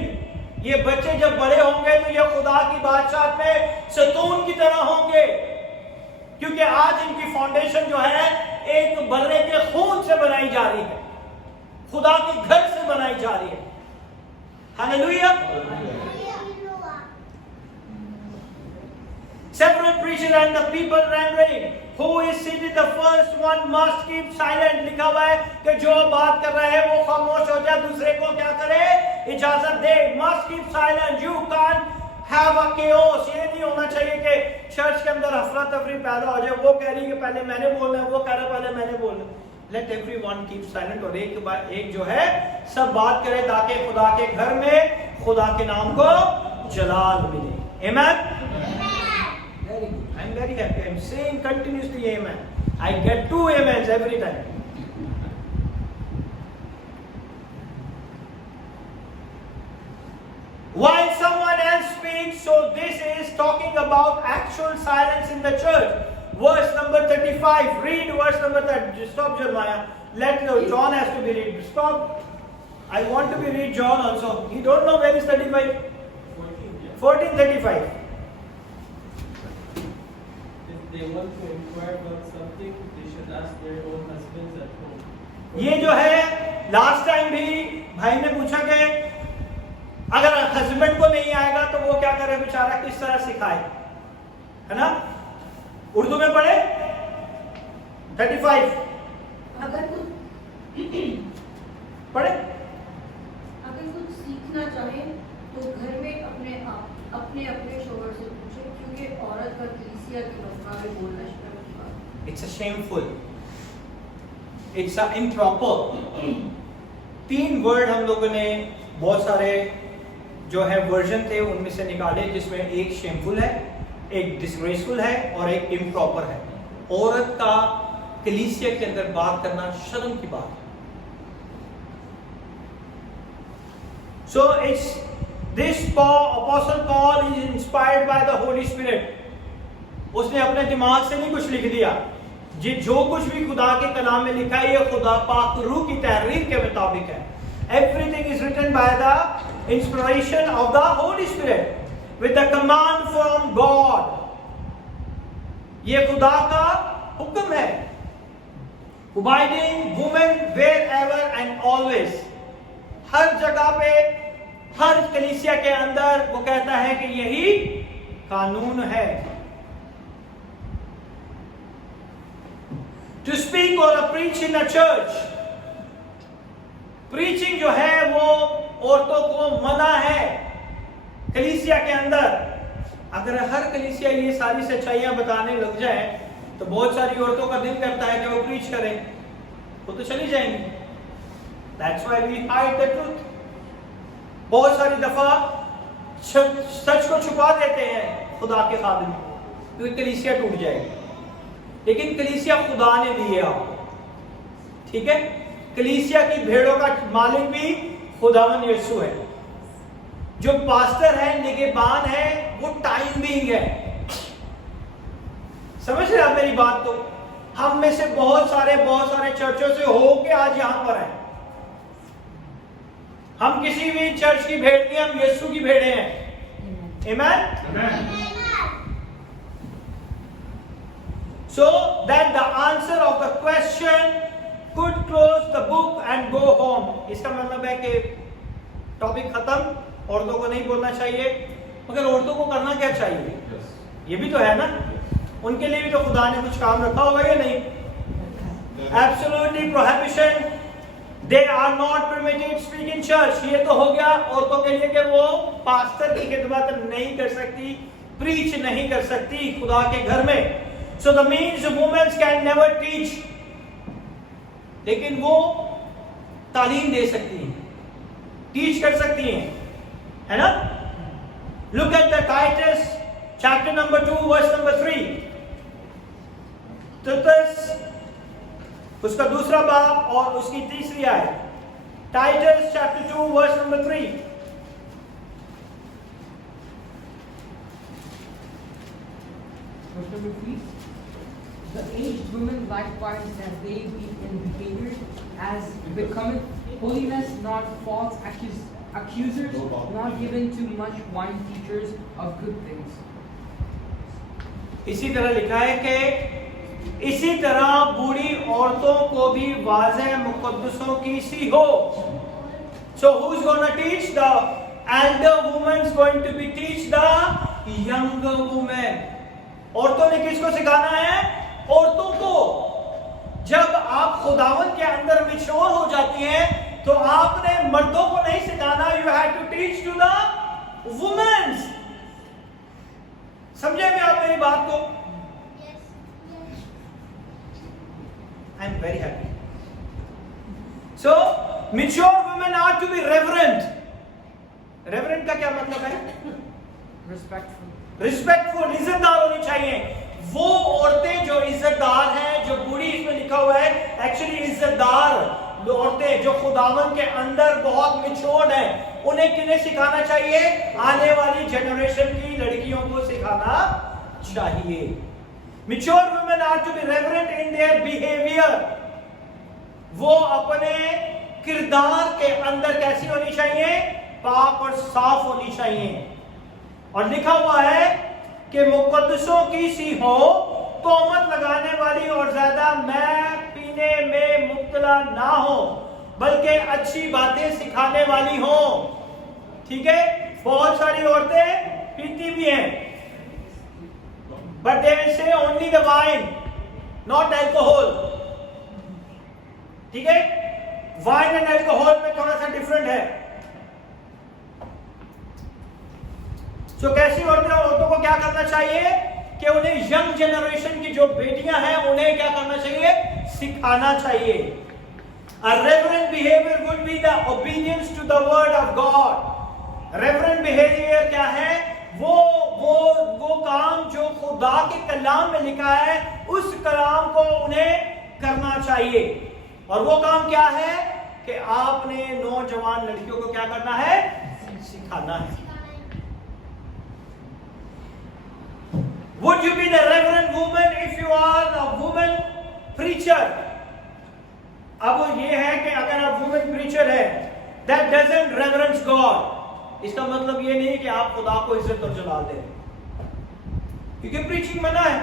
ये बच्चे जब बड़े होंगे तो ये खुदा की बादशाह में सतून की तरह होंगे, क्योंकि आज इनकी फाउंडेशन जो है एक बर्रे के खून से बनाई जा रही है, खुदा के घर से बनाई जा रही है. Hallelujah. Several preachers and the people rendering, who is seated the first one must keep silent. लिखा हुआ है कि जो बात कर रहा है वो खामोश हो जाए, दूसरे को क्या करे, इजाजत दे. Must keep silent. You can't have a chaos. ये नहीं होना चाहिए कि चर्च के अंदर अफरा तफरी पैदा हो जाए. वो कह रही है कि पहले मैंने बोलना है, वो कह रहा है पहले मैंने बोलना है. Let everyone keep silent. और एक जो है सब बात करे ताकि खुदा के घर में खुदा के नाम को जलाल मिले. Amen. Very good. I'm very happy. I'm saying continuously amen. I get 2 amens every time. While someone else speaks, so this is talking about actual silence in the church. Verse number 35. Read verse number 30. Stop Jeremiah. John has to be read. Stop. I want to be read John also. You don't know where is 35? 14:35. If they want to inquire about something, they should ask their own husbands at home. ये जो है लास्ट टाइम भी भाई ने पूछा कि अगर हस्बैंड को नहीं आएगा तो वो क्या करे बेचारा, किस तरह सिखाए, है ना. उर्दू में पढ़े 35. अगर कुछ पढ़े. अगर कुछ सीखना चाहे तो घर में अपने शोहर से पूछे, क्योंकि औरत का कलीसिया के मुकाबले बोलना शर्म की बात है. It's a shameful. It's a improper. 3 word हम लोगों ने बहुत सारे जो है वर्जन थे उनमें से निकाले, जिसमें एक शेमफुल है, एक डिसग्रेसफुल है और एक इम्प्रॉपर है. औरत का कलीसिया के अंदर बात करना शर्म की बात है. So it's this Apostle Paul is inspired by the Holy Spirit. उसने अपने दिमाग से नहीं कुछ लिख दिया. जो कुछ भी खुदा के कलाम में लिखा है ये खुदा पाक रूह की तहरीर के मुताबिक है. Everything is written by the inspiration of the Holy Spirit with the command from God. ये खुदा का हुक्म है। Abiding women wherever and always, हर जगह पे, हर कलीसिया के अंदर वो कहता है कि यही कानून है। To speak or preach in a church, preaching जो है वो औरतों को मना है कलीसिया के अंदर। अगर हर कलीसिया ये सारी सच्चाइयां बताने लग जाए तो बहुत सारी औरतों का दिल करता है कि वो प्रीच करें, वो तो चली जाएंगी। That's why we hide the truth. बहुत सारी दफा सच को छुपा देते हैं खुदा के खादिम, क्योंकि कलीसिया टूट जाएगी। लेकिन कलीसिया खुदा ने दी है आपको, ठीक है? कलीसिया की भेड़ों का मालिक भी खुदावन यीशु है। जो पास्टर है, निगहबान है, वो टाइम बीइंग है। समझ रहे आप मेरी बात? तो हम में से बहुत सारे चर्चों से होके आज यहां पर हैं। हम किसी भी चर्च की भेड़ नहीं, हम यीशु की भेड़ें हैं। आमेन। So that the answer of the question could close the book and go home. इसका मतलब है कि टॉपिक खत्म, औरतों को नहीं बोलना चाहिए। मगर औरतों को करना क्या चाहिए? ये भी तो है ना, उनके लिए भी तो खुदा ने कुछ काम रखा होगा या नहीं? Absolutely prohibition. They are not permitted to speak in church. ये तो हो गया औरतों के लिए कि वो पास्टर की खिदमत नहीं कर सकती, प्रीच नहीं कर सकती खुदा के घर में। So the means women can never teach. लेकिन वो तालीम दे सकती हैं, टीच कर सकती हैं, है ना? Look at the Titus chapter number 2 verse number 3. तितुस उसका दूसरा बाब और उसकी तीसरी आयत। Titus chapter 2 verse number 3. Verse number 3. The aged women likewise, as they be in behavior, as becometh holiness, not false accusers, not given to much wine, teachers of good things. इसी तरह लिखा है कि इसी तरह बूढ़ी औरतों को भी वाज़े मुक़द्दसों की सी हो। So who's going to teach? The elder woman is going to be teach the younger woman. औरतों ने किसको सिखाना है? औरतों को। जब आप खुदावन के अंदर मैच्योर हो जाती हैं तो आपने मर्दों को नहीं सिखाना। You have to teach to the womens. समझे क्या आप मेरी बात को? I am very happy. So mature women are to be reverent. Reverent का क्या मतलब है? रिस्पेक्टफुल, इज्जतदार होनी चाहिए। वो औरतें जो इज्जतदार हैं, जो बूढ़ी इसमें लिखा हुआ है, एक्चुअली इज्जतदार औरतें जो खुदावन के अंदर बहुत मैच्योर्ड हैं, उन्हें किन्हें सिखाना चाहिए? आने वाली जनरेशन की लड़कियों को सिखाना चाहिए। Mature women are to be reverent in their behaviour. वो अपने किरदार के अंदर कैसी होनी चाहिए? पाक और साफ होनी चाहिए। और लिखा हुआ है कि मुक़द्दसों की सी हो, तोहमत लगाने वाली और ज्यादा मैं पीने में मुब्तला ना हो, बल्कि अच्छी बातें सिखाने वाली हो। ठीक है? बहुत सारी औरतें पीती भी हैं, but they will say only the wine, not alcohol. ठीक है? वाइन एंड अल्कोहल में थोड़ा सा डिफरेंट है। तो कैसी औरतों को क्या करना चाहिए कि उन्हें यंग जनरेशन की जो बेटियां हैं उन्हें क्या करना चाहिए? सिखाना चाहिए। A reverent behavior would be the obedience to the word of God. Reverent behavior क्या है? वो काम जो खुदा के कलाम में लिखा है, उस कलाम को उन्हें करना चाहिए। और वो काम क्या है कि आपने नौजवान लड़कियों को क्या करना है? सिखाना है। Would you be the reverend woman if you are a woman preacher? अब ये है कि अगर आप woman preacher है, that doesn't reverence God. इसका मतलब ये नहीं कि आप खुदा को इज्जत और जलाल दे, क्योंकि preaching मना है।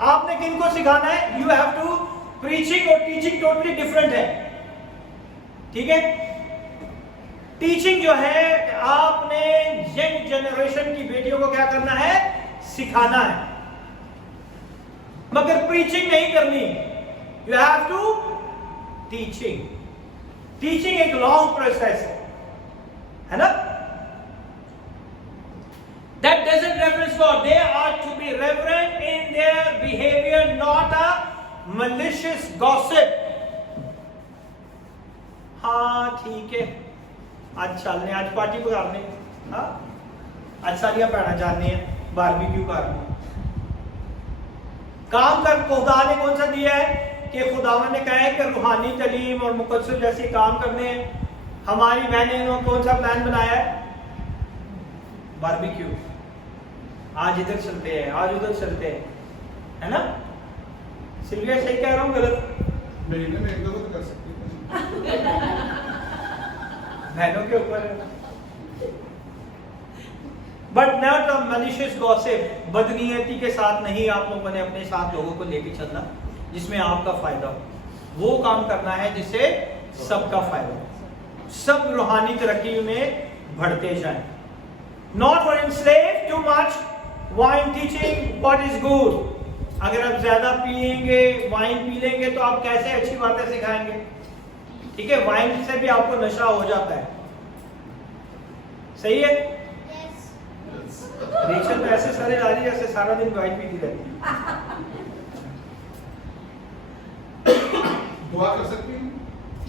आपने किनको सिखाना है? यू हैव टू, प्रीचिंग और टीचिंग टोटली डिफरेंट है, ठीक है? टीचिंग जो है आपने यंग जनरेशन की बेटियों को क्या करना है? सिखाना है, मगर प्रीचिंग नहीं करनी। You have to teaching. Teaching एक लॉन्ग प्रोसेस है ना? That doesn't reference God. They are to be reverent in their behavior, not a malicious gossip. हाँ ठीक है, आज चलने, आज पार्टी करने, हाँ आज सारिया भैन जाने हैं, बारबेक्यू करने। काम कर खुदा ने कौन सा दिया है कि खुदावन ने कहा है कि रूहानी तालीम और मुकद्दस जैसे काम करने हैं। हमारी बहनें ने कौन सा प्लान बनाया है? बारबेक्यू। आज इधर चलते हैं, आज उधर चलते हैं, है ना? सिल्विया सही कह रहा हूँ गलत? महीने में एक दो तो कर सकती है बहनों के ऊपर है। But not a malicious gossip, बदनीयती के साथ नहीं आप लोगों ने अपने साथ लोगों को लेके चलना जिसमें आपका फायदा हो। वो काम करना है जिससे सबका फायदा हो, सब रूहानी तरक्की में बढ़ते जाएं। Not for enslave too much wine, teaching what is good. अगर आप ज्यादा पिएंगे, वाइन पी लेंगे तो आप कैसे अच्छी बातें सिखाएंगे? ठीक है, वाइन से भी आपको नशा हो जाता है, सही है? रेचल तो ऐसे सारे ला रही है जैसे सारा दिन वाइन पीती रहती है। दुआ कर सकती हैं?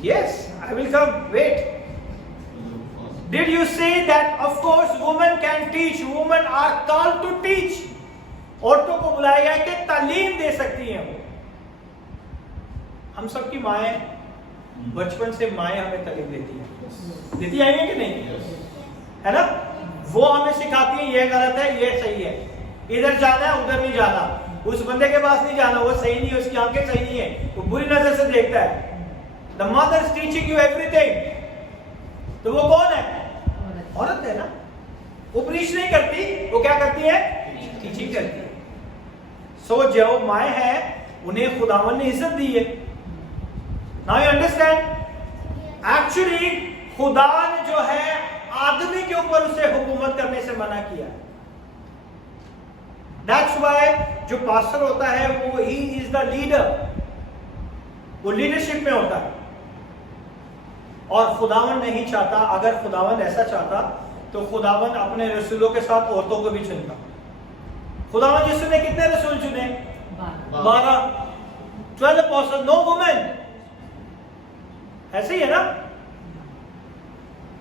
Yes, I will come. Wait. Did you say that of course women can teach? Women are called to teach. औरतों को बुलाया गया है कि तालीम दे सकती हैं वो। हम सबकी माएँ, बचपन से माएँ हमें तालीम देती आई हैं कि नहीं? है ना? वो हमें सिखाती हैं ये गलत है, ये सही है, इधर जाना है, उधर नहीं जाना, उस बंदे के पास नहीं जाना, वो सही नहीं है, उसकी आंखें सही नहीं है, वो बुरी नजर से देखता है। The mother is teaching you everything. तो वो कौन है? औरत है ना? वो प्रीच नहीं करती, वो क्या करती है? टीचिंग करती है। सो जो माए हैं उन्हें खुदावन ने इज्जत दी है। Now you understand? Actually खुदा ने जो है आदमी के ऊपर उसे हुकूमत करने से मना किया। That's why जो पास्टर होता है वो he is the leader, वो लीडरशिप में होता है। और खुदावन नहीं चाहता, अगर खुदावन ऐसा चाहता तो खुदावन अपने रसूलों के साथ औरतों को भी चुनता। खुदावन यीशु ने कितने रसूल चुने? 12। 12 apostles, no women। ऐसे ही है ना?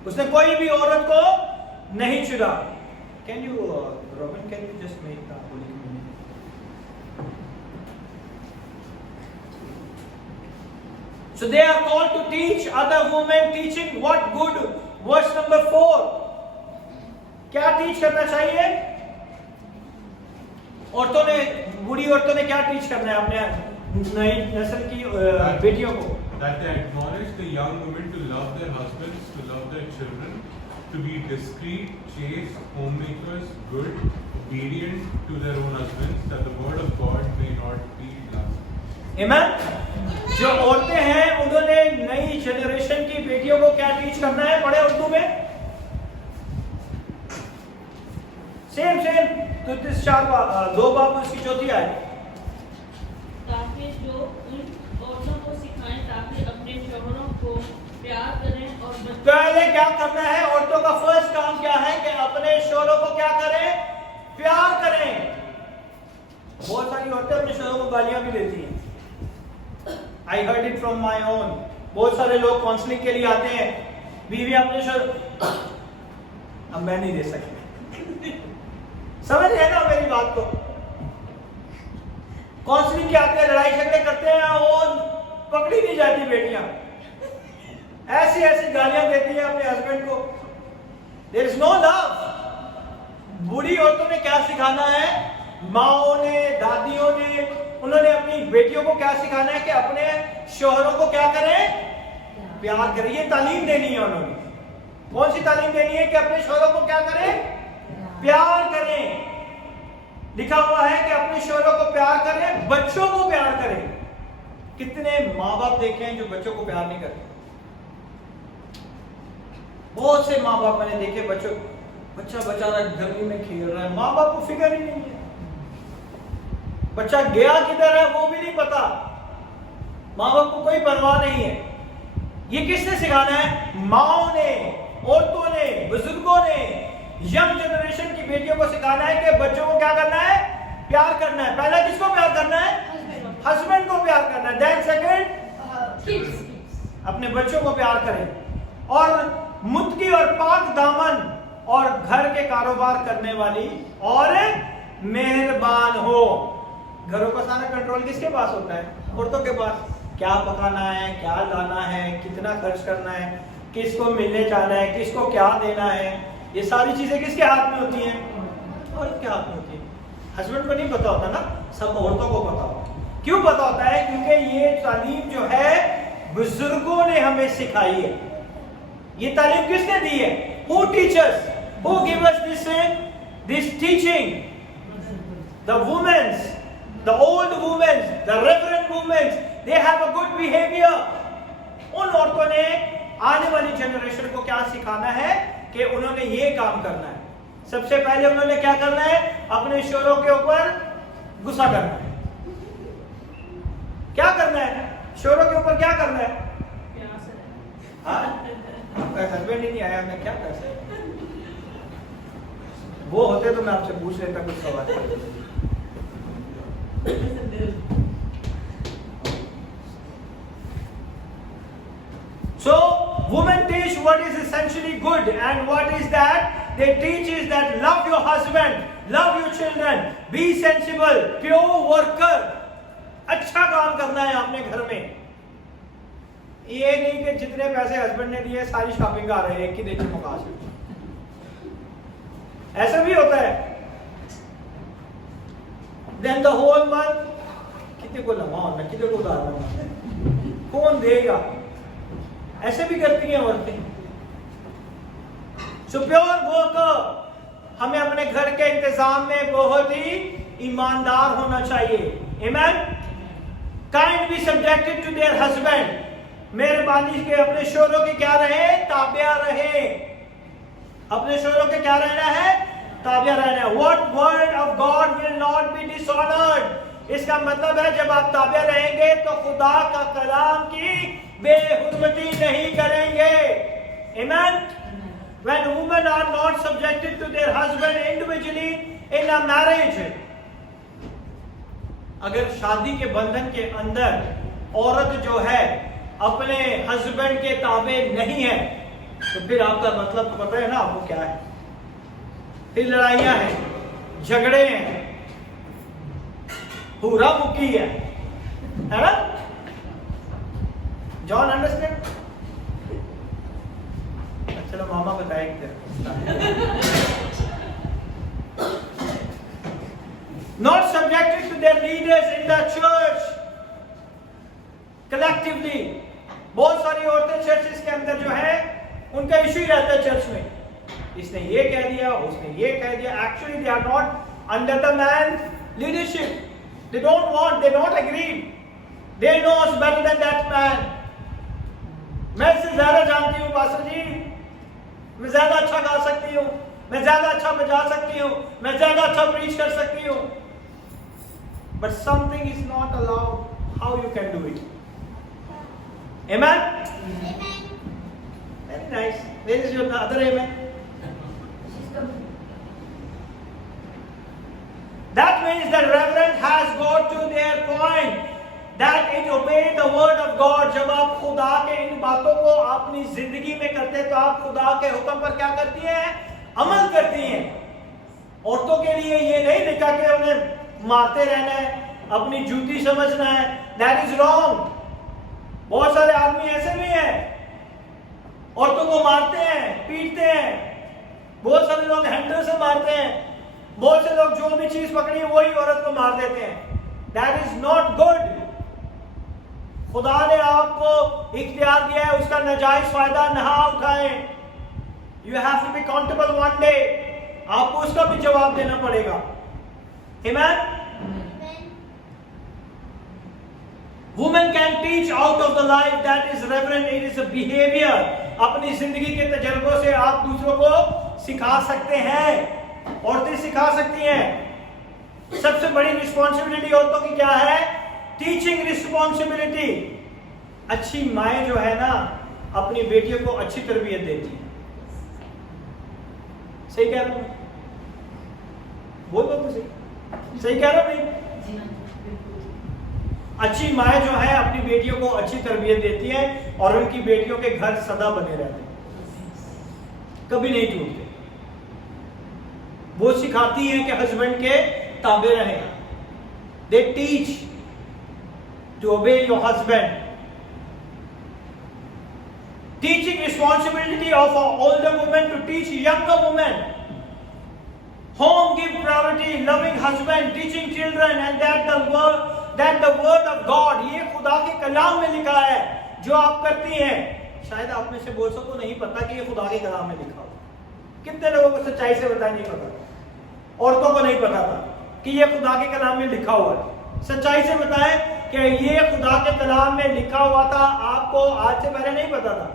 उसने कोई भी औरत को नहीं चुना। Can you, Robin, can you just make the Holy Communion? So they are called to teach other women, teaching what good? Verse number 4. क्या टीच करना चाहिए? औरतों ने, बूढ़ी औरतों ने क्या टीच करना है अपने नई नस्ल की बेटियों को? That they admonish the young women to love their husbands, to love their children, to be discreet, chaste, homemakers, good, obedient to their own husbands, that the word of God may not be lost. Amen? जो औरतें हैं उन्होंने नई जनरेशन की बेटियों को क्या टीच करना है? पढ़े उर्दू में? सेम तो 2 बाब उसकी चौथी आए। ताकि जो उन औरतों को सिखाएं ताकि अपने शौहरों को प्यार करें और पहले क्या करना है? औरतों का फर्स्ट काम क्या है कि अपने शौहरों को क्या करें? प्यार करें। बहुत सारी औरतें अपने शौहरों को गालियां भी देती हैं। I heard it from my own। बहुत सारे लोग काउंसलिंग के लिए आते हैं, बीवी अपने शौहर, अब मैं नहीं दे सकती। समझ रहे ना मेरी बात को? काउंसलिंग के आते हैं, लड़ाई झगड़े करते हैं और पकड़ी नहीं जाती बेटियां, ऐसी ऐसी गालियां देती हैं अपने हस्बैंड को। There is no love। बूढ़ी औरतों ने क्या सिखाना है? माओ ने, दादियों ने, उन्होंने अपनी बेटियों को क्या सिखाना है कि अपने शौहरों को क्या करें? प्यार करें। ये तालीम देनी है उन्होंने। कौन सी तालीम देनी है? कि अपने शौहरों को क्या करें? प्यार करें। लिखा हुआ है कि अपने शोहरों को प्यार करें, बच्चों को प्यार करें। कितने माँ बाप देखे हैं जो बच्चों को प्यार नहीं करते? बहुत से माँ बाप मैंने देखे, बच्चा बेचारा गर्मी में खेल रहा है, माँ बाप को फिक्र ही नहीं है। बच्चा गया किधर है वो भी नहीं पता, माँ बाप को कोई परवाह नहीं है। ये किसने सिखाना है? माओ ने, औरतों ने, बुजुर्गों ने, यंग जनरेशन की बेटियों को सिखाना है कि बच्चों को क्या करना है? प्यार करना है। पहला किसको प्यार करना है? हस्बैंड को प्यार करना है। देन सेकंड अपने बच्चों को प्यार करें। और मुत्की और पाक दामन और घर के कारोबार करने वाली और मेहरबान हो। घरों का सारा कंट्रोल किसके पास होता है? औरतों के पास। क्या पकाना है, क्या लाना है, कितना खर्च करना है, किसको मिलने जाना है, किसको क्या देना है, ये सारी चीजें किसके हाथ में होती हैं? औरत के हाथ में होती है। हस्बैंड को नहीं पता होता ना, सब औरतों को पता होता है। क्यों पता होता है? क्योंकि ये तालीम जो है बुजुर्गों ने हमें सिखाई है। ये तालीम किसने दी है? Who teaches? Who give us this teaching? The women's, the old women, the reverend women, they have a good behavior. उन औरतों ने आने वाली जनरेशन को क्या सिखाना है कि उन्होंने ये काम करना है। सबसे पहले उन्होंने क्या करना है? अपने शोहरों के ऊपर गुस्सा करना है। क्या करना है? शोहरों के ऊपर क्या करना है? हाँ? आपका हस्बैंड ही नहीं आया, मैं क्या कर सकता? वो होते तो मैं आपसे पूछ लेता कुछ सवाल। So, women teach what is essentially good, and what is that? They teach is that love your husband, love your children, be sensible, pure worker. अच्छा काम करना है अपने घर में। ये नहीं कि जितने पैसे हस्बैंड ने दिए सारी शॉपिंग आ रहे हैं कि देखिए मौका से। ऐसा भी होता है। Then the whole month कितने को लगाओ ना, कितने को उधार कौन देगा? ऐसे भी करती हैं औरतें। So pure worker, हमें अपने घर के इंतजाम में बहुत ही ईमानदार होना चाहिए। Amen? Kind be subjected to their husband. मेहरबानी के अपने शोहरों के क्या रहे? ताबिया रहे। अपने शोहरों के क्या रहना है? ताबिया रहना है। What word of God will not be dishonored? इसका मतलब है जब आप ताबिया रहेंगे तो खुदा का कलाम की बेहुरमती नहीं करेंगे। Amen? When women are not subjected to their husband individually in a marriage, अगर शादी के बंधन के अंदर औरत जो है अपने हस्बैंड के ताबे नहीं है, तो फिर आपका मतलब तो पता है ना आपको क्या है? फिर लड़ाइयां हैं, झगड़े हैं, पूरा मुक्की है ना? John understand? चलो मामा बताएंगे। Not subjected to their leaders in the church collectively. बहुत सारी औरतें चर्चेस के अंदर जो है उनका इशू ही रहता है चर्च में, इसने ये कह दिया, उसने ये कह दिया। Actually they are not under the man's leadership. They don't want, they don't agree. They knows better than that man. मैं इससे ज्यादा जानती हूँ पास्टर जी, मैं ज्यादा अच्छा गा सकती हूँ, मैं ज्यादा अच्छा बजा सकती हूँ, मैं ज्यादा अच्छा प्रीच कर सकती हूँ। But something is not allowed. How you can do it? Amen? Amen. Very nice. Where is your other amen? That means that reverend has got to their point that it obey the word of God. जब आप खुदा के इन बातों को अपनी जिंदगी में करते तो आप खुदा के हुक्म पर क्या करती हैं? अमल करती हैं। औरतों के लिए ये नहीं लिखा कि उन्हें मारते रहना है, अपनी जूती समझना है। That is wrong. बहुत सारे आदमी ऐसे भी हैं, औरतों को मारते हैं, पीटते हैं। बहुत सारे लोग हैंडल से मारते हैं। बहुत से लोग जो भी चीज पकड़ी वही औरत को मार देते हैं। That is not good. खुदा ने आपको इख्तियार दिया है, उसका नाजायज फायदा ना उठाएं। You have to be accountable one day. आपको उसका भी जवाब देना पड़ेगा। Amen? Women can teach out of the life that is reverent. It is a behavior. अपनी जिंदगी के तजर्बों से आप दूसरों को सिखा सकते हैं, औरतें सिखा सकती हैं। सबसे बड़ी रिस्पॉन्सिबिलिटी औरतों की क्या है? Teaching responsibility. अच्छी माएँ जो है ना, अपनी बेटियों को अच्छी तरबियत देती है। सही कह रहा हूं? बोल तो सही कह रहा हूं नहीं? अच्छी माएँ जो है अपनी बेटियों को अच्छी तरबियत देती हैं और उनकी बेटियों के घर सदा बने रहते हैं, कभी नहीं टूटते। वो सिखाती हैं कि हस्बैंड के ताबे रहें। They teach to obey your husband. Teaching responsibility of an older woman to teach younger women. Home give priority, loving husband, teaching children, and that the word of God, ये खुदा के कलाम में लिखा है। जो आप करती हैं, शायद आप में से बोल सको नहीं पता कि ये खुदा के कलाम में लिखा हो। कितने लोगों को सच्चाई से बताया नहीं पता? औरतों को नहीं पता था कि ये खुदा के कलाम में लिखा हुआ है। सच्चाई से बताएं कि ये खुदा के कलाम में लिखा हुआ था। आपको आज से पहले नहीं पता था?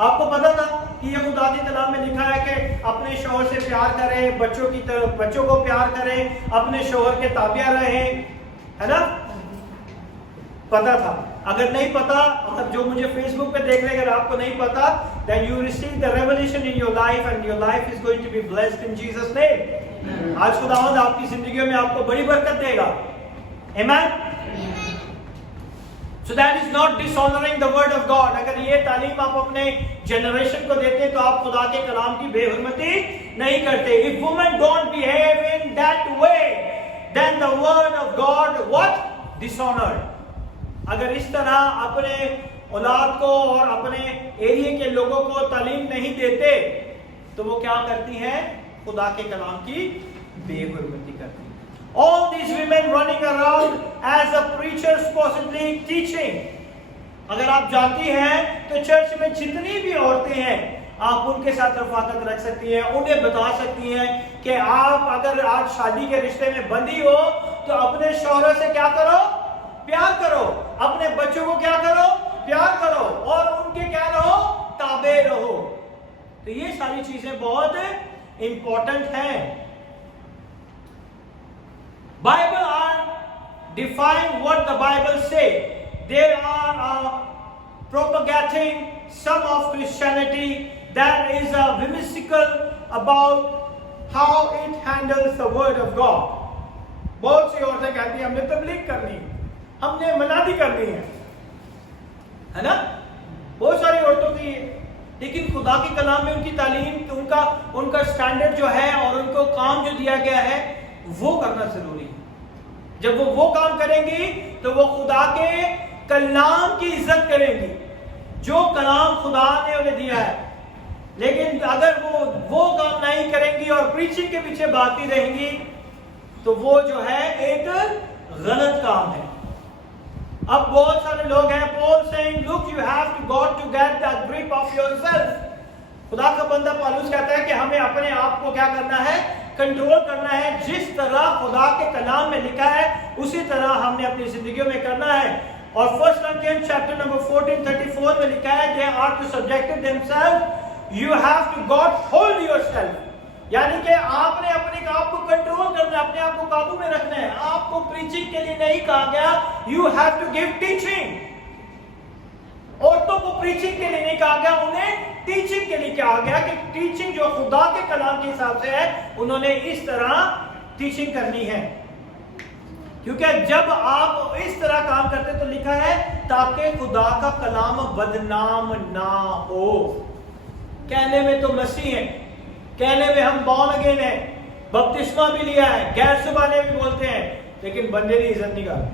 आपको पता था कि ये खुदा के कलाम में लिखा है कि अपने शौहर से प्यार करें, बच्चों को प्यार करें, अपने शौहर के ताबिया रहें, है ना? पता था। अगर नहीं पता, अगर जो मुझे फेसबुक पे देख रहे, अगर आपको नहीं पता, then you receive the revelation in your life and your life is going to be blessed in Jesus name. आज खुदावंद आपकी जिंदगियों में आपको बड़ी बरकत देगा। Amen? So that is not dishonoring the word of God. अगर ये तालीम आप अपने जनरेशन को देते तो आप खुदा के कलाम की बेहुरमती नहीं करते। If women don't behave in that way, then the word of God what? Dishonored. अगर इस तरह अपने औलाद को और अपने एरिया के लोगों को तालीम नहीं देते तो वो क्या करती हैं? खुदा के कलाम की बेहुरमती करती हैं। All these women running around as a preacher supposedly teaching. अगर आप जाती हैं तो चर्च में जितनी भी औरतें हैं आप उनके साथ रफाकत रख सकती हैं, उन्हें बता सकती हैं कि आप अगर आज शादी के रिश्ते में बंधी हो तो अपने शौहर से क्या करो? प्यार करो। अपने बच्चों को क्या करो? प्यार करो और उनके क्या रहो? ताबे रहो। तो ये सारी चीजें बहुत इंपॉर्टेंट हैं। Bible are define what the Bible say. They are propagating some of Christianity that is whimsical about how it handles the word of God. बहुत सी औरतें कहती हैं हमने तबलीग करनी, हमने मनादी करनी है ना? बहुत सारी औरतों की, लेकिन खुदा के कलाम में उनकी तालीम, उनका स्टैंडर्ड जो है और उनको काम जो दिया गया है वो करना जरूरी है। जब वो काम करेंगी तो वो खुदा के कलाम की इज्जत करेंगी, जो कलाम खुदा ने उन्हें दिया है। लेकिन अगर वो काम नहीं करेंगी और प्रीचिंग के पीछे भागती रहेंगी तो वो जो है एक गलत काम है। अब बहुत सारे लोग हैं, Paul saying, look, you have to get that grip of yourself. खुदा का बंदा पौलुस कहता है कि हमें अपने आप को क्या करना है? कंट्रोल करना है। जिस तरह खुदा के कलाम में लिखा है उसी तरह हमने अपनी जिंदगियों में करना है। और 1 Corinthians chapter number 14:34 में लिखा है they are to subject themselves, you have to God hold yourself. यानी कि आपने अपने आप को कंट्रोल करना है, अपने आप को काबू में रखना है। आपको प्रीचिंग के लिए नहीं कहा गया, you have to give teaching. औरतों को प्रीचिंग के लिए नहीं कहा गया, उन्हें टीचिंग के लिए कहा गया कि टीचिंग जो खुदा के कलाम के हिसाब से है उन्होंने इस तरह टीचिंग करनी है। क्योंकि जब आप इस तरह काम करते तो लिखा है ताकि खुदा का कलाम बदनाम ना हो। कहने में तो मसीह है, कहने में हम बॉर्न अगेन है, बपतिस्मा भी लिया है, गैर जुबानें भी बोलते हैं, लेकिन बंदे की इज्जत नहीं करते।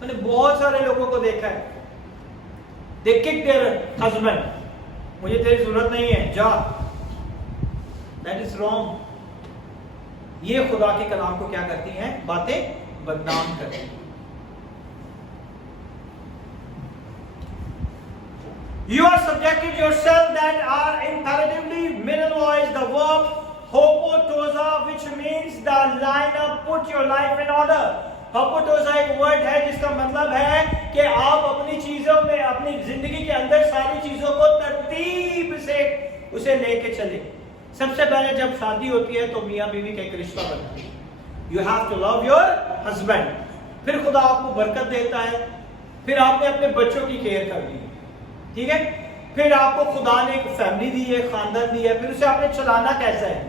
मैंने बहुत सारे लोगों को देखा है, they kick their husband, मुझे तेरी जरूरत नहीं है, जा। That is wrong. ये खुदा के कलाम को क्या करती हैं? बातें बदनाम करती हैं। You are subjecting yourself that are imperatively minimize the verb hopotosa, which means the put your life in order. हपुटोसा एक वर्ड है जिसका मतलब है कि आप अपनी चीजों में, अपनी जिंदगी के अंदर सारी चीजों को तरतीब से उसे लेके चले। सबसे पहले जब शादी होती है तो मियाँ बीवी का एक रिश्ता बनता है। You have to love your husband. फिर खुदा आपको बरकत देता है, फिर आपने अपने बच्चों की केयर करनी है, ठीक है, फिर आपको खुदा ने एक फैमिली दी है, खानदान दी है, फिर उसे आपने चलाना कैसा है,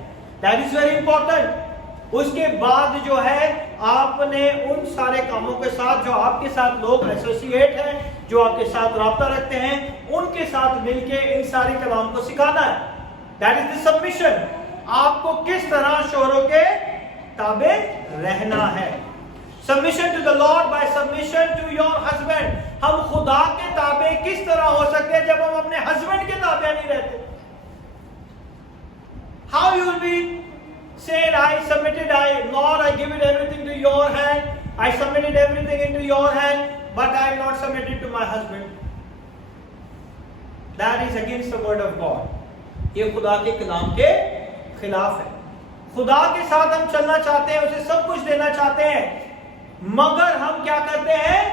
दैट इज वेरी इंपॉर्टेंट। उसके बाद जो है आपने उन सारे कामों के साथ जो आपके साथ लोग एसोसिएट हैं, जो आपके साथ राब्ता रखते हैं, उनके साथ मिलके इन सारे कलाम को सिखाना है। That is the submission. आपको किस तरह शोहरों के ताबे रहना है। Submission to the Lord by submission to your husband. हम खुदा के ताबे किस तरह हो सकते हैं जब हम अपने हस्बैंड के ताबे नहीं रहते? How you will be said, I submitted, Lord, I give it everything to your hand. I submitted everything into your hand, but I am not submitted to my husband. That is against the word of God. ये खुदा के कलाम के खिलाफ है। खुदा के साथ हम चलना चाहते हैं, उसे सब कुछ देना चाहते हैं, मगर हम क्या करते हैं?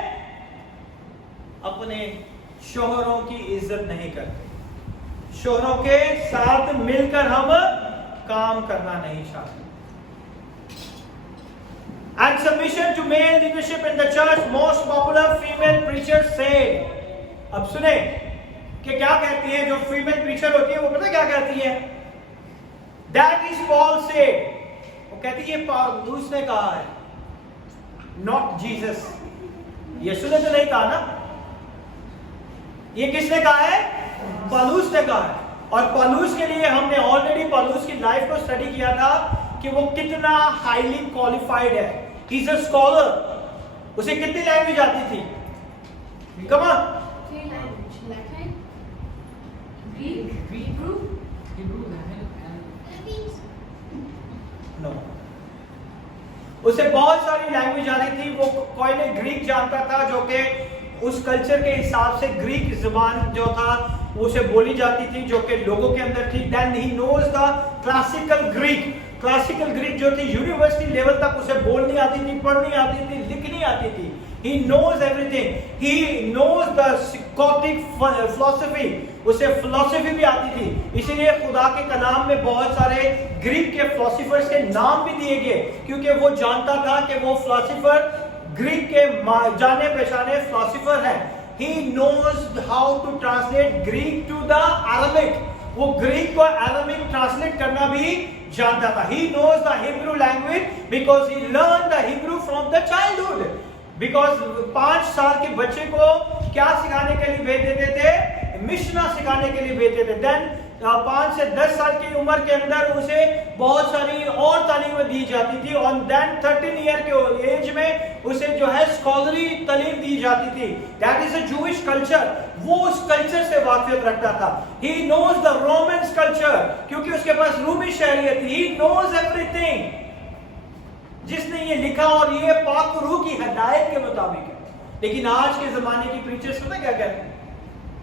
अपने शोहरों की इज्जत नहीं करते, शोहरों के साथ मिलकर हम काम करना नहीं चाहते। And submission to male leadership in the church, most popular female preachers say. अब सुने कि क्या कहती है जो फीमेल प्रीचर होती है, वो पता क्या कहती है? That is Paul said. वो कहती है पौलुस ने कहा है, not Jesus. यीशु ने तो नहीं कहा ना, ये किसने कहा है? पौलुस ने कहा है। और पौलुस के लिए हमने ऑलरेडी पौलुस की लाइफ को स्टडी किया था कि वो कितना हाईली क्वालिफाइड है। He is a scholar. उसे कितनी लैंग्वेज आती थी? Come on. 3 languages, Latin, Greek, Hebrew, no, उसे बहुत सारी लैंग्वेज आती थी। वो कोई ने ग्रीक जानता था, जो कि उस कल्चर के हिसाब से ग्रीक जुबान जो था उसे बोली जाती थी, जो कि लोगों के अंदर थी। Then he knows the classical Greek. Classical Greek जो थी यूनिवर्सिटी लेवल तक उसे बोलनी आती थी, पढ़नी आती थी, लिखनी आती थी। He knows everything. He knows the Socratic philosophy. उसे फिलोसफी भी आती थी। इसीलिए खुदा के कलाम में बहुत सारे ग्रीक के फिलोसफर्स के नाम भी दिए गए, क्योंकि वो जानता था कि वो फिलोसफर ग्रीक के जाने पहचाने फिलोसफर है। He knows how to translate Greek to the Arabic. वो ग्रीक को अरबिक ट्रांसलेट करना भी जानता था। He knows the Hebrew language because he learned the Hebrew from the childhood. Because 5 साल के बच्चे को क्या सिखाने के लिए भेज देते थे? मिशना सिखाने के लिए भेजते थे। देन 5 से 10 साल की उम्र के अंदर उसे बहुत सारी और तालीम दी जाती थी, और देन 13 ईयर के एज में उसे जो है स्कॉलरी तालीम दी जाती थी। That is a Jewish culture. वो उस कल्चर से वाकिफ रखता था। He knows the Romans culture, क्योंकि उसके पास रूमी शरीयत थी। He knows everything. जिसने ये लिखा और ये पाक रूह की हिदायत के मुताबिक है। लेकिन आज के जमाने की प्रीचर्स पता क्या कहते हैं?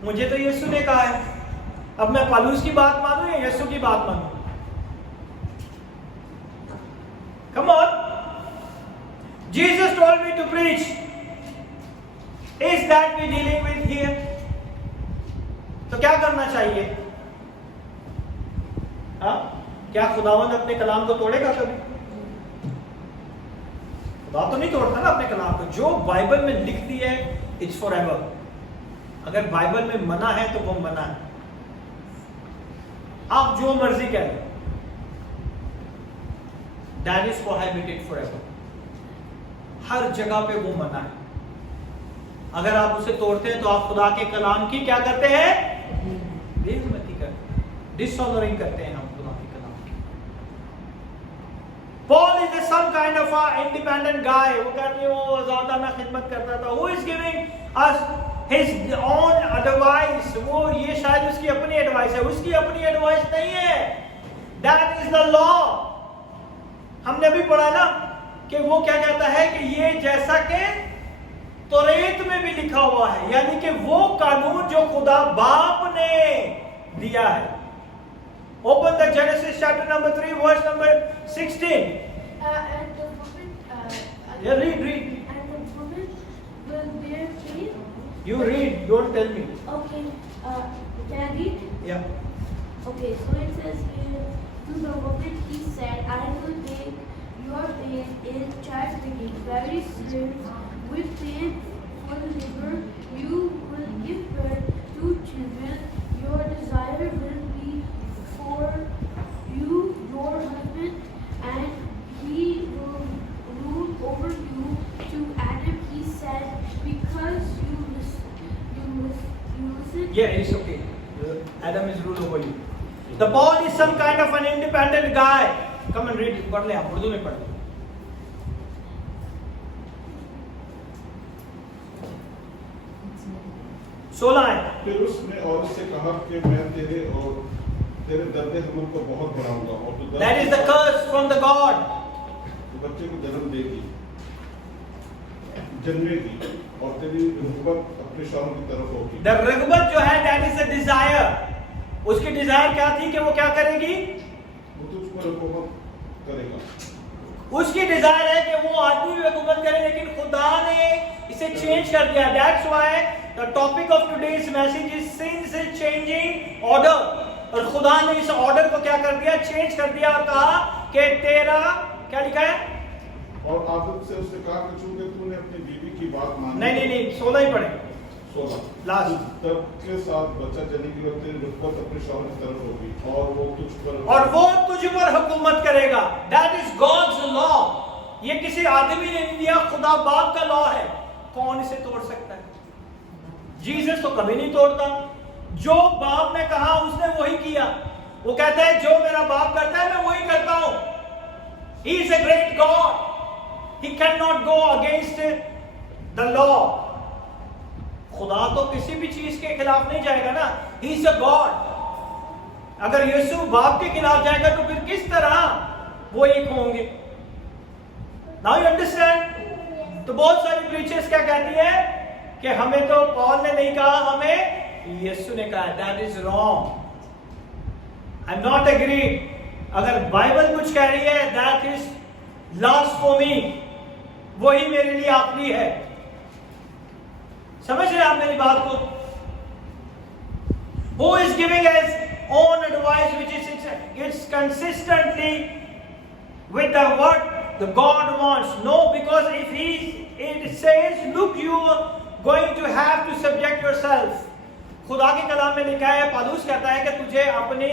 मुझे तो यीशु ने कहा है, अब मैं पौलुस की बात मानूं या यीशु की बात मानूं? Come on. Jesus told me to preach. Is that we dealing with here? तो क्या करना चाहिए? हाँ? क्या खुदावंद अपने कलाम को तोड़ेगा कभी? खुदा तो नहीं तोड़ता ना अपने कलाम को। जो बाइबल में लिख दी है इट्स फॉर एवर। अगर बाइबल में मना है तो वो मना है। आप जो मर्जी कह लो, दैट इज प्रोहिबिटेड फॉरएवर। हर जगह पे वो मना है। अगर आप उसे तोड़ते हैं तो आप खुदा के कलाम की क्या करते हैं? बेइज्जती करते हैं, डिसऑनरिंग करते हैं हम खुदा के कलाम की। Paul is some kind of a independent guy. वो कहते हैं वो आजादाना खिदमत करता था। Who is giving us his own advice? वो ये शायद उसकी अपनी एडवाइस है। उसकी अपनी एडवाइस नहीं है। That is the law. हमने भी पढ़ा ना कि वो क्या कहता है कि ये जैसा कि तौरात में भी लिखा हुआ है, यानी कि वो कानून जो खुदा बाप ने दिया है। Open the Genesis chapter number 3 verse number 16. And the prophet Yeah, read. And the woman will bear children. You read, don't tell me. Okay, can I read? Yeah. Okay, so it says here, to the woman he said, I will make your pain in childbearing very soon. With painful labor, you will give birth to children. Your desire will be for you, your husband, and he will rule over you. To Adam he said, because you listen. Yeah, it's okay. Adam is rule over you. The Paul is some kind of an independent guy. Come and read it. पढ़ ले आप उर्दू में पढ़ ले. फिर उसने औरत से कहा कि मैं तेरे और तेरे दर्द हमल को बहुत बढ़ाऊंगा और तू That is the curse from the God. बच्चे को जन्म देगी, जन्मेगी और तेरी रग़बत अपने शौहर की तरफ होगी. The रग़बत जो है, that is the desire. उसकी डिजायर क्या थी कि वो क्या करेगी? वो तुझ पर हुकूमत करेगा. उसकी डिजायर है कि वो आदमी भी हुकूमत करे, लेकिन खुदा ने इसे चेंज कर दिया. That's why the topic of today's message is sin is changing order. और खुदा ने इस ऑर्डर को क्या कर दिया? चेंज कर दिया और कहा कि तेरा क्या लिखा है? और आदत से उसने कहा कि चूंकि तूने अपनी बीवी की बात मानी. नहीं 16 ही पढ़े. 16 लास्ट. तब के साथ बच्चा जनेगी और तेरी रग़बत अपने शौहर की तरफ होगी और वो तुझ पर हुकूमत करेगा. That is God's law. ये किसी आदमी ने नहीं दिया, खुदा बाप का लॉ है. कौन इसे तोड़ सकता है? जीसस तो कभी नहीं तोड़ता. जो बाप ने कहा उसने वही किया. वो कहता है जो मेरा बाप करता है मैं वही करता हूं. He is a great God. He cannot go against the law. खुदा तो किसी भी चीज के खिलाफ नहीं जाएगा ना. He is a God. अगर यीशु बाप के खिलाफ जाएगा तो फिर किस तरह वो एक होंगे? Now you understand? तो बहुत सारी प्रीचर्स क्या कहती है कि हमें तो पॉल ने नहीं कहा, हमें यीशु ने कहा. That is wrong. I'm not agreed. अगर बाइबल कुछ कह रही है, that is last for me. वही मेरे लिए आखिरी है. समझ रहे आप मेरी बात को? Who is giving his own advice which is it's consistently with the what the God wants? No, because if it says, look, you are going to have to subject yourself. खुदा के कलाम में लिखा है, पौलुस कहता है कि तुझे अपने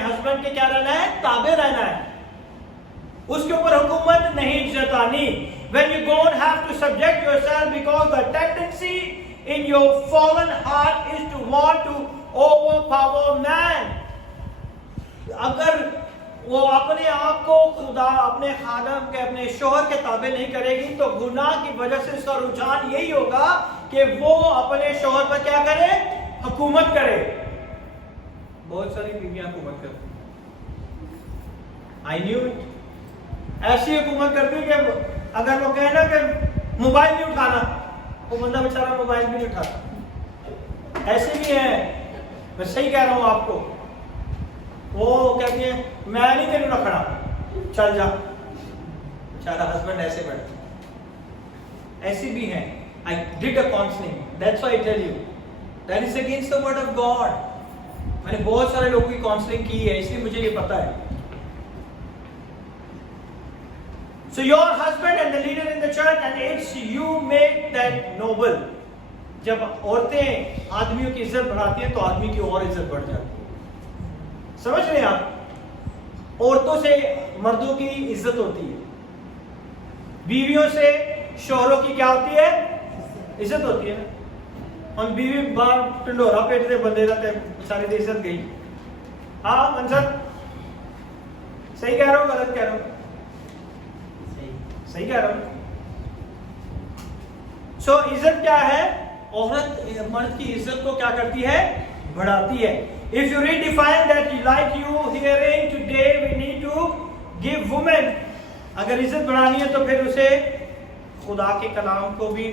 हस्बैंड के क्या रहना है? ताबे रहना है. उसके ऊपर हुकूमत नहीं जतानी. When you go and have to subject yourself, because the tendency in your fallen heart is to want to overpower man. अगर वो अपने आप को खुदा अपने खादम के अपने शोहर के ताबे नहीं करेगी तो गुनाह की वजह से उसका रुझान यही होगा कि वो अपने शोहर पर क्या करे? हुकूमत करे. बहुत सारी बीवियां हुकूमत करती. I knew it. ऐसी हुकूमत करती कि अगर वो कहे ना कि मोबाइल नहीं उठाना, वो बंदा बेचारा मोबाइल भी नहीं उठाता. ऐसे भी है, मैं सही कह रहा हूं आपको. वो कहती है मैं नहीं तेरे रखना, चल जा. बेचारा हस्बैंड ऐसे बैठता. ऐसी भी है. I did a counseling. That's why I tell you. That is against the word of God. मैंने बहुत सारे लोगों की काउंसलिंग की है, इसलिए मुझे ये पता है. So your husband and the leader in the church, and it's you make that noble. जब औरतें आदमियों की इज्जत बढ़ाती हैं तो आदमी की और इज्जत बढ़ जाती है. समझ रहे हैं आप? औरतों से मर्दों की इज्जत होती है, बीवियों से शौहरों की क्या होती है? इज्जत होती है. हम बीवी बार टंडोरा पेट से बंदे रहते हैं, सारी इज्जत गई. हाँ मनसर, सही कह रहा हूँ गलत कह रहा हूँ? सही कह रहा हूँ. सो इज्जत क्या है? औरत मर्द की इज्जत को क्या करती है? बढ़ाती है. If you redefine that, like you hearing today, we need to give women. अगर इज्जत बढ़ानी है तो फिर उसे खुदा के कलाम को भी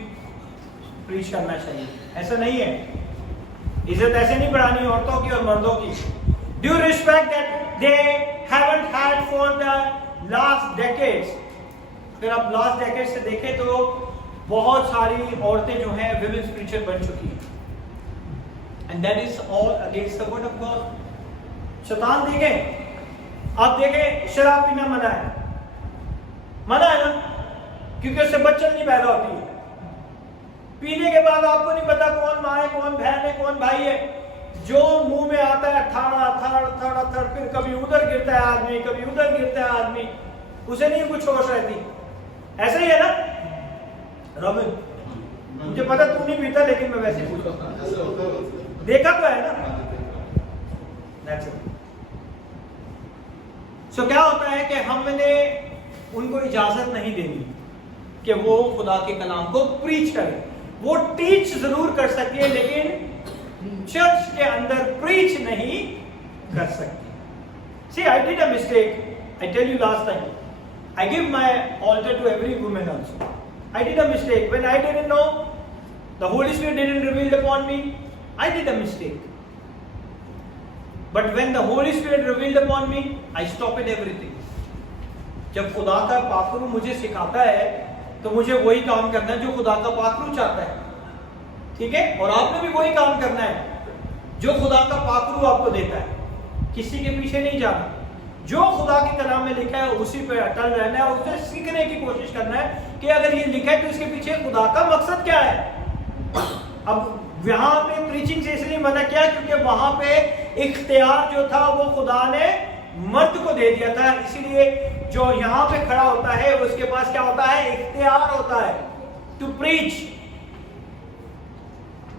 प्रीच करना चाहिए. ऐसा नहीं है. इज्जत ऐसे नहीं बढ़ानी औरतों की और मर्दों की. Due respect that they haven't had for the last decades. फिर आप लास्ट डेकेड से देखें तो बहुत सारी औरतें जो हैं विमेन्स प्रीचर बन चुकी हैं, and that is all against the word of God. शैतान देखें, आप देखें शराब पीना मना है ना, क्योंकि उससे बच्चन नहीं पैदा होती है। पीने के बाद आपको नहीं पता कौन माँ है, कौन बहन है, कौन भाई है। जो मुंह में आता है थड़, फिर कभी उधर गिरता है आदमी, कभी उधर गिरता है आदमी, उसे नहीं कुछ होश रहती। ऐसा ही है ना रॉबिन? मुझे पता तू नहीं पीता, लेकिन मैं वैसे पूछता हूं, देखा तो है ना। That's it. So क्या होता है कि हमने उनको इजाजत नहीं देनी कि वो खुदा के कलाम को प्रीच करें। वो टीच जरूर कर सकती है, लेकिन चर्च के अंदर प्रीच नहीं कर सकती। See, I did a mistake. I tell you last time. I give my altar to every woman also. I did a mistake when I didn't know. The Holy Spirit didn't reveal upon me. I did a mistake. But when the Holy Spirit revealed upon me, I stopped everything. जब खुदा का पाखरू मुझे सिखाता है तो मुझे वही काम करना है जो खुदा का पाखरू चाहता है, ठीक है? और आपने भी वही काम करना है जो खुदा का पाखरू आपको देता है। किसी के पीछे नहीं जाना, जो खुदा के कलाम में लिखा है उसी पे अटल रहना है और उसे सीखने की कोशिश करना है कि अगर ये लिखा है तो इसके पीछे खुदा का मकसद क्या है। अब यहाँ पे प्रीचिंग से इसलिए मना किया क्योंकि वहां पे इख्तियार जो था वो खुदा ने मर्द को दे दिया था, इसीलिए जो यहाँ पे खड़ा होता है उसके पास क्या होता है? इख्तियार होता है टू प्रीच।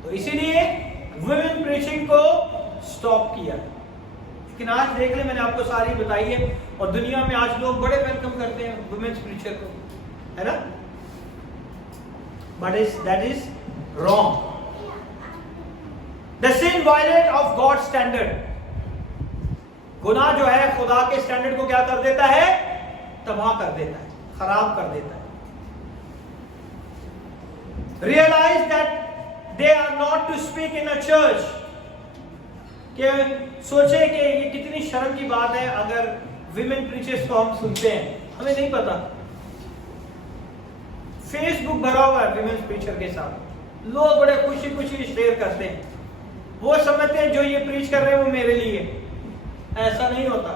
तो इसीलिए वुमेन प्रीचिंग को स्टॉप किया। लेकिन आज देख ले, मैंने आपको सारी बताई है और दुनिया में आज लोग बड़े वेलकम करते हैं वुमेन्स प्रीचर को, है ना? But that is wrong. The sin violate of God's standard. गुनाह जो है खुदा के स्टैंडर्ड को क्या कर देता है? तबाह कर देता है, खराब कर देता है। Realize that they are not to speak in a church. कि सोचे कि ये कितनी शर्म की बात है अगर विमेन प्रीचर्स को हम सुनते हैं, हमें नहीं पता। फेसबुक भरा हुआ है विमेन प्रीचर के साथ, लोग बड़े खुशी खुशी शेयर करते हैं। वो समझते हैं जो ये प्रीच कर रहे हैं वो मेरे लिए। ऐसा नहीं होता।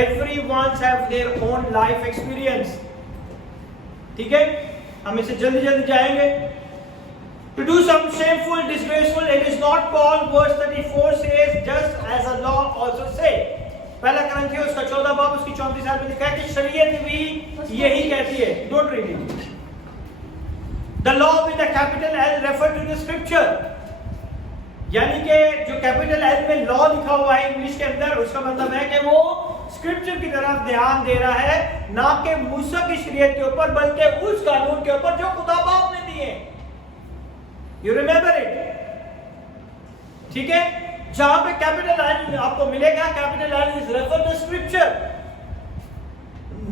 Everyone have their own life experience, ठीक है? हम इसे जल्दी जल्दी जाएंगे। To do some shameful, disgraceful, it is not called. Verse 34 says, just as a law also say. पहला करंथियों उसका 14 बाब उसकी 34 आयत में लिखा है कि शरीयत भी यही कहती है। Don't read it. The law with a capital L refer to the scripture. यानी कि जो कैपिटल एल में लॉ लिखा हुआ है इंग्लिश के अंदर, उसका मतलब है कि वो स्क्रिप्चर की तरफ ध्यान दे रहा है, ना कि मूसा की शरीयत के ऊपर, बल्कि उस कानून के ऊपर जो खुदा बाप ने दिए। यू रिमेंबर इट, ठीक है? जहां पे कैपिटल एल आपको मिलेगा, capital L is refer to scripture.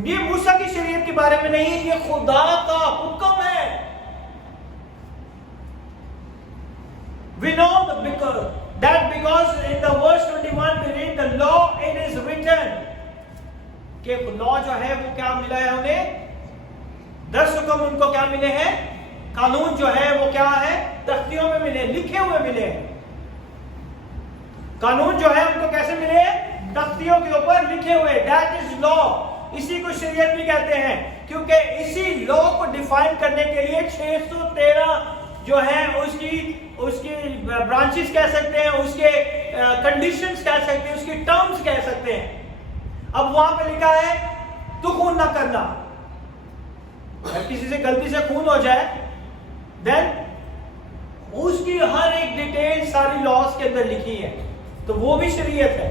ये मूसा की शरीयत के बारे में नहीं, ये खुदा का हुक्म है। We know that because in the verse 21 we read the law, it is written कि लॉ जो है वो क्या मिला है उन्हें? 10 हुक्म उनको क्या मिले हैं? कानून जो है वो क्या है? तख्तियों में मिले, लिखे हुए मिले हैं। कानून जो है उनको कैसे मिले? तख्तियों के ऊपर लिखे हुए। That is law. इसी को शरीयत भी कहते हैं, क्योंकि इसी लॉ को डिफाइन करने के लिए 613 जो है उसकी ब्रांचेस कह सकते हैं, उसके कंडीशंस कह सकते हैं, उसकी टर्म्स कह सकते हैं। अब वहां पे लिखा है तो खून ना करना। अगर किसी से गलती से खून हो जाए देन उसकी हर एक डिटेल सारी लॉस के अंदर लिखी है, तो वो भी शरीयत है,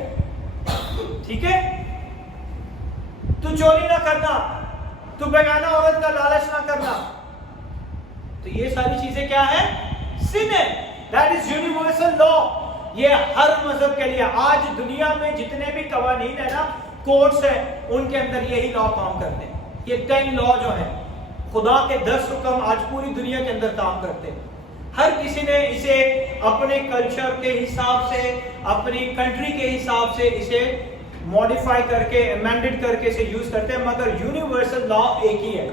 ठीक है? तू चोरी ना करना, तू बेगाना औरत का लालच ना करना, तो ये सारी चीजें क्या है? सिन है। That is universal law. ये हर मजहब के लिए। आज दुनिया में जितने भी कवानीन है ना, कोर्ट्स है, उनके अंदर यही लॉ काम करते हैं। ये 10 लॉ जो है, खुदा के 10 हुक्म आज पूरी दुनिया के अंदर काम करते हैं। हर किसी ने इसे अपने कल्चर के हिसाब से, अपनी कंट्री के हिसाब से इसे मॉडिफाई करके अमेंडेड करके से यूज करते हैं, मगर यूनिवर्सल लॉ एक ही है।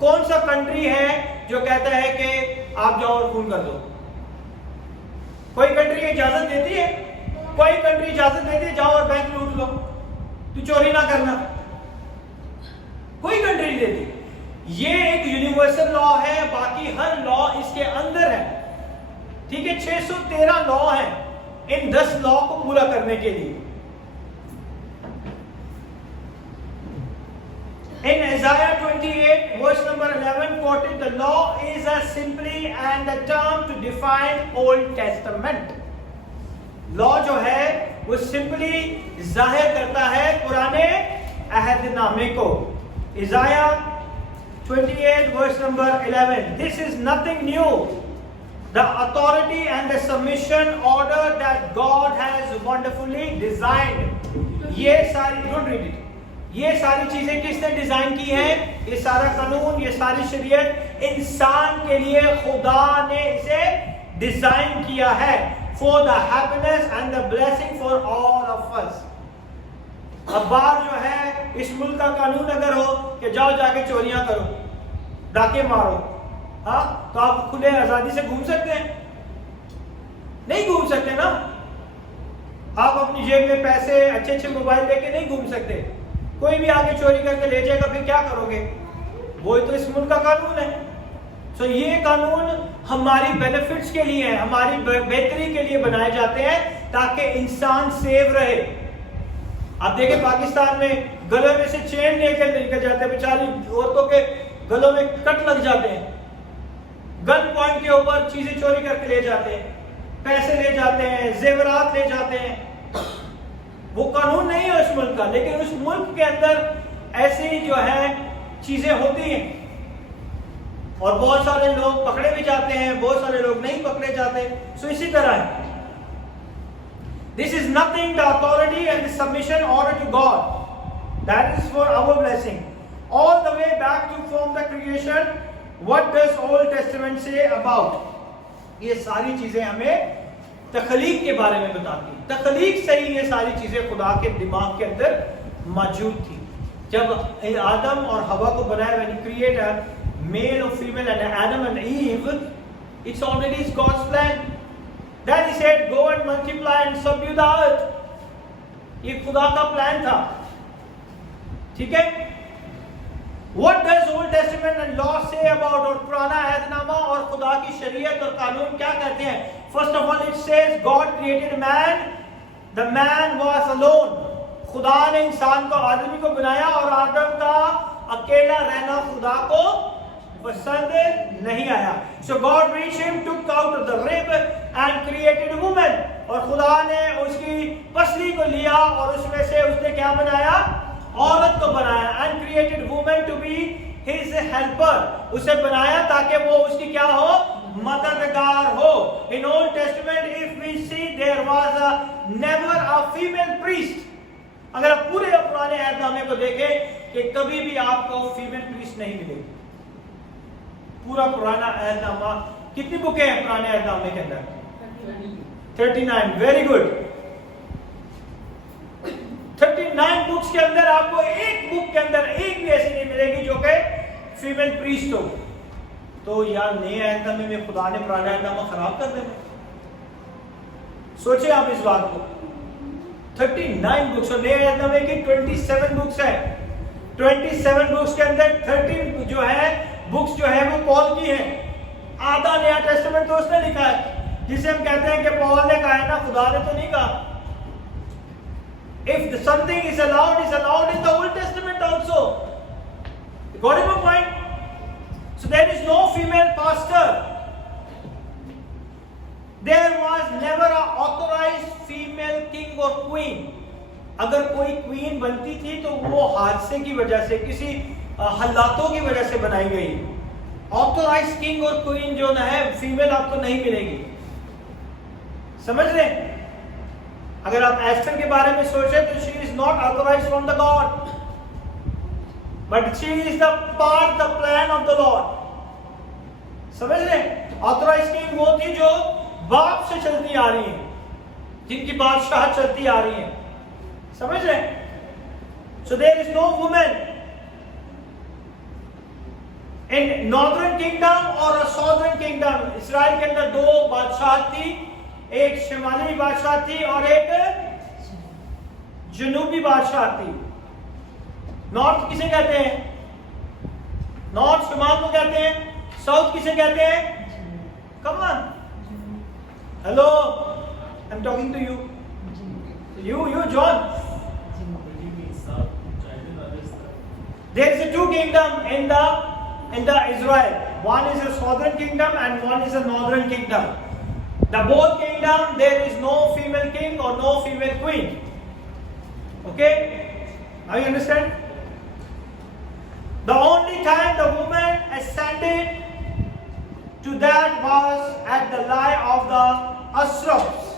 कौन सा कंट्री है जो कहता है कि आप जाओ और खून कर दो? कोई कंट्री इजाजत देती है? कोई कंट्री इजाजत देती है जाओ और बैंक लूट लो, तू चोरी ना करना? कोई कंट्री नहीं देती। ये एक यूनिवर्सल लॉ है, बाकी हर लॉ इसके अंदर है। ठीक है, 613 लॉ है इन 10 लॉ को पूरा करने के लिए। In Isaiah 28 verse number 11 quoted, the law is a simply and a term to define Old Testament. Law जो है वो simply जाहिर करता है पुराने अहदनामे को। Isaiah 28 verse number 11, this is nothing new. The authority and the submission order that God has wonderfully designed. ये सारी, don't read it. ये सारी चीजें किसने डिजाइन की है? ये सारा कानून, ये सारी शरीयत इंसान के लिए खुदा ने इसे डिजाइन किया है, for the happiness and the blessing for all of us. अब बाहर जो है इस मुल्क का कानून अगर हो कि जाओ जाके चोरियां करो, डाके मारो, हाँ, तो आप खुले आजादी से घूम सकते हैं? नहीं घूम सकते ना। आप अपनी जेब में पैसे, अच्छे अच्छे मोबाइल लेके नहीं घूम सकते। कोई भी आगे चोरी करके ले जाएगा, फिर क्या करोगे? वो तो इस मुल्क का कानून है। सो ये कानून हमारी बेनिफिट्स के लिए है, हमारी बेहतरी के लिए बनाए जाते हैं ताकि इंसान सेव रहे। आप देखें पाकिस्तान में गले में से चेन लेकर निकल जाते हैं, बेचारी औरतों के गलों में कट लग जाते हैं, गन पॉइंट के ऊपर चीजें चोरी करके ले जाते हैं, पैसे ले जाते हैं, जेवरात ले जाते हैं। वो कानून नहीं है उस मुल्क का, लेकिन उस मुल्क के अंदर ऐसी जो है चीजें होती हैं और बहुत सारे लोग पकड़े भी जाते हैं, बहुत सारे लोग नहीं पकड़े जाते। सो इसी तरह है। This is nothing the authority and the submission order to God, that is for our blessing all the way back to from the creation. What does Old Testament say about? ये सारी चीजें हमें तखलीक के बारे में बताती है। तखलीक से ही ये सारी चीजें खुदा के दिमाग के अंदर मौजूद थी। जब आदम और हवा को बनाया, when he created a male or female and Adam and Eve, it's already God's plan. Then he said, go and multiply and subdue the earth. ये खुदा का प्लान था। ठीक है? What does Old Testament and law say about, और पुराना अहदनामा और खुदा की शरीयत और कानून क्या कहते हैं? First of all, it says God created man. The man was alone. खुदा ने इंसान को, आदमी को बनाया और आदम का अकेला रहना खुदा को पसंद नहीं आया। So God reached him, took out of the rib and created a woman. और खुदा ने उसकी पसली को लिया और उसमें से उसने क्या बनाया? औरत को बनाया। And created woman to be his helper. उसे बनाया ताकि वो उसकी क्या हो? मददगार हो। In Old Testament, if we see, there was never a female priest. अगर आप पूरे पुराने अहदनामे को देखें कि कभी भी आपको फीमेल प्रीस्ट नहीं मिलेगी। पूरा पुराना अहदनामा, कितनी बुकें हैं पुराने अहदनामे के अंदर? 39। Very good. 39 बुक्स के अंदर आपको एक बुक के अंदर एक भी ऐसी नहीं मिलेगी जो कि फीमेल प्रीस्ट हो। तो यार नए अहदनामे में खुदा ने पुराना अहदनामा खराब कर देना। सोचिए आप इस बात को। 39 बुक्स और नए अहदनामे की 27 बुक्स है। 27 बुक्स के अंदर 13 जो है बुक्स जो है वो पॉल की है। आधा नया टेस्टामेंट तो उसने लिखा है, जिसे हम कहते हैं कि पॉल ने कहा है ना, खुदा ने तो नहीं कहा। If something is allowed in the Old Testament also. Got my point? So there is no female pastor. There was never an authorized female king or queen. अगर कोई क्वीन बनती थी तो वो हादसे की वजह से, किसी हालातों की वजह से बनाई गई। ऑथोराइज्ड किंग और क्वीन जो ना है फीमेल आपको नहीं मिलेगी। समझ रहे? अगर आप एस्टर के बारे में सोचे तो she is not authorized from the God, but she is the part the plan of the Lord. समझ रहे? ऑथोराइज्ड किंग वो थी जो बाप से चलती आ रही है, जिनकी बादशाह चलती आ रही है। समझ रहे? So there is no woman in northern kingdom or a southern kingdom. Israel के अंदर दो बादशाह थी, एक शिमाली बादशाह थी और एक जनूबी बादशाह थी। नॉर्थ किसे कहते हैं? नॉर्थ शिमाल को कहते हैं। साउथ किसे कहते हैं? Come on, hello, I am talking to you, you John. What do you mean south? I didn't understand. There is a two kingdom in the Israel. One is a southern kingdom and one is a northern kingdom. The both kingdom there is no female king or no female queen. Okay? Now you understand? The only time the woman ascended to that was at the lie of the Ashrafs.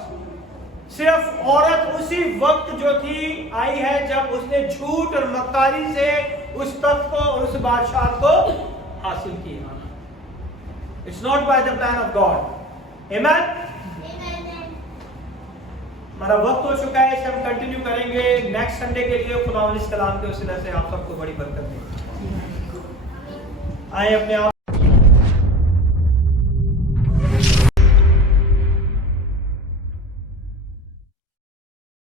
सिर्फ औरत उसी वक्त जो थी आई है जब उसने झूठ और मक्कारी से उस तख्त को और उस बादशाह को हासिल किया। It's not by the plan of God. Amen. हमारा वक्त हो चुका है, इसे हम कंटिन्यू करेंगे नेक्स्ट संडे के लिए। खुदा इस कलाम के वसीले से आप सबको बड़ी बरकत दे। आए अपने आप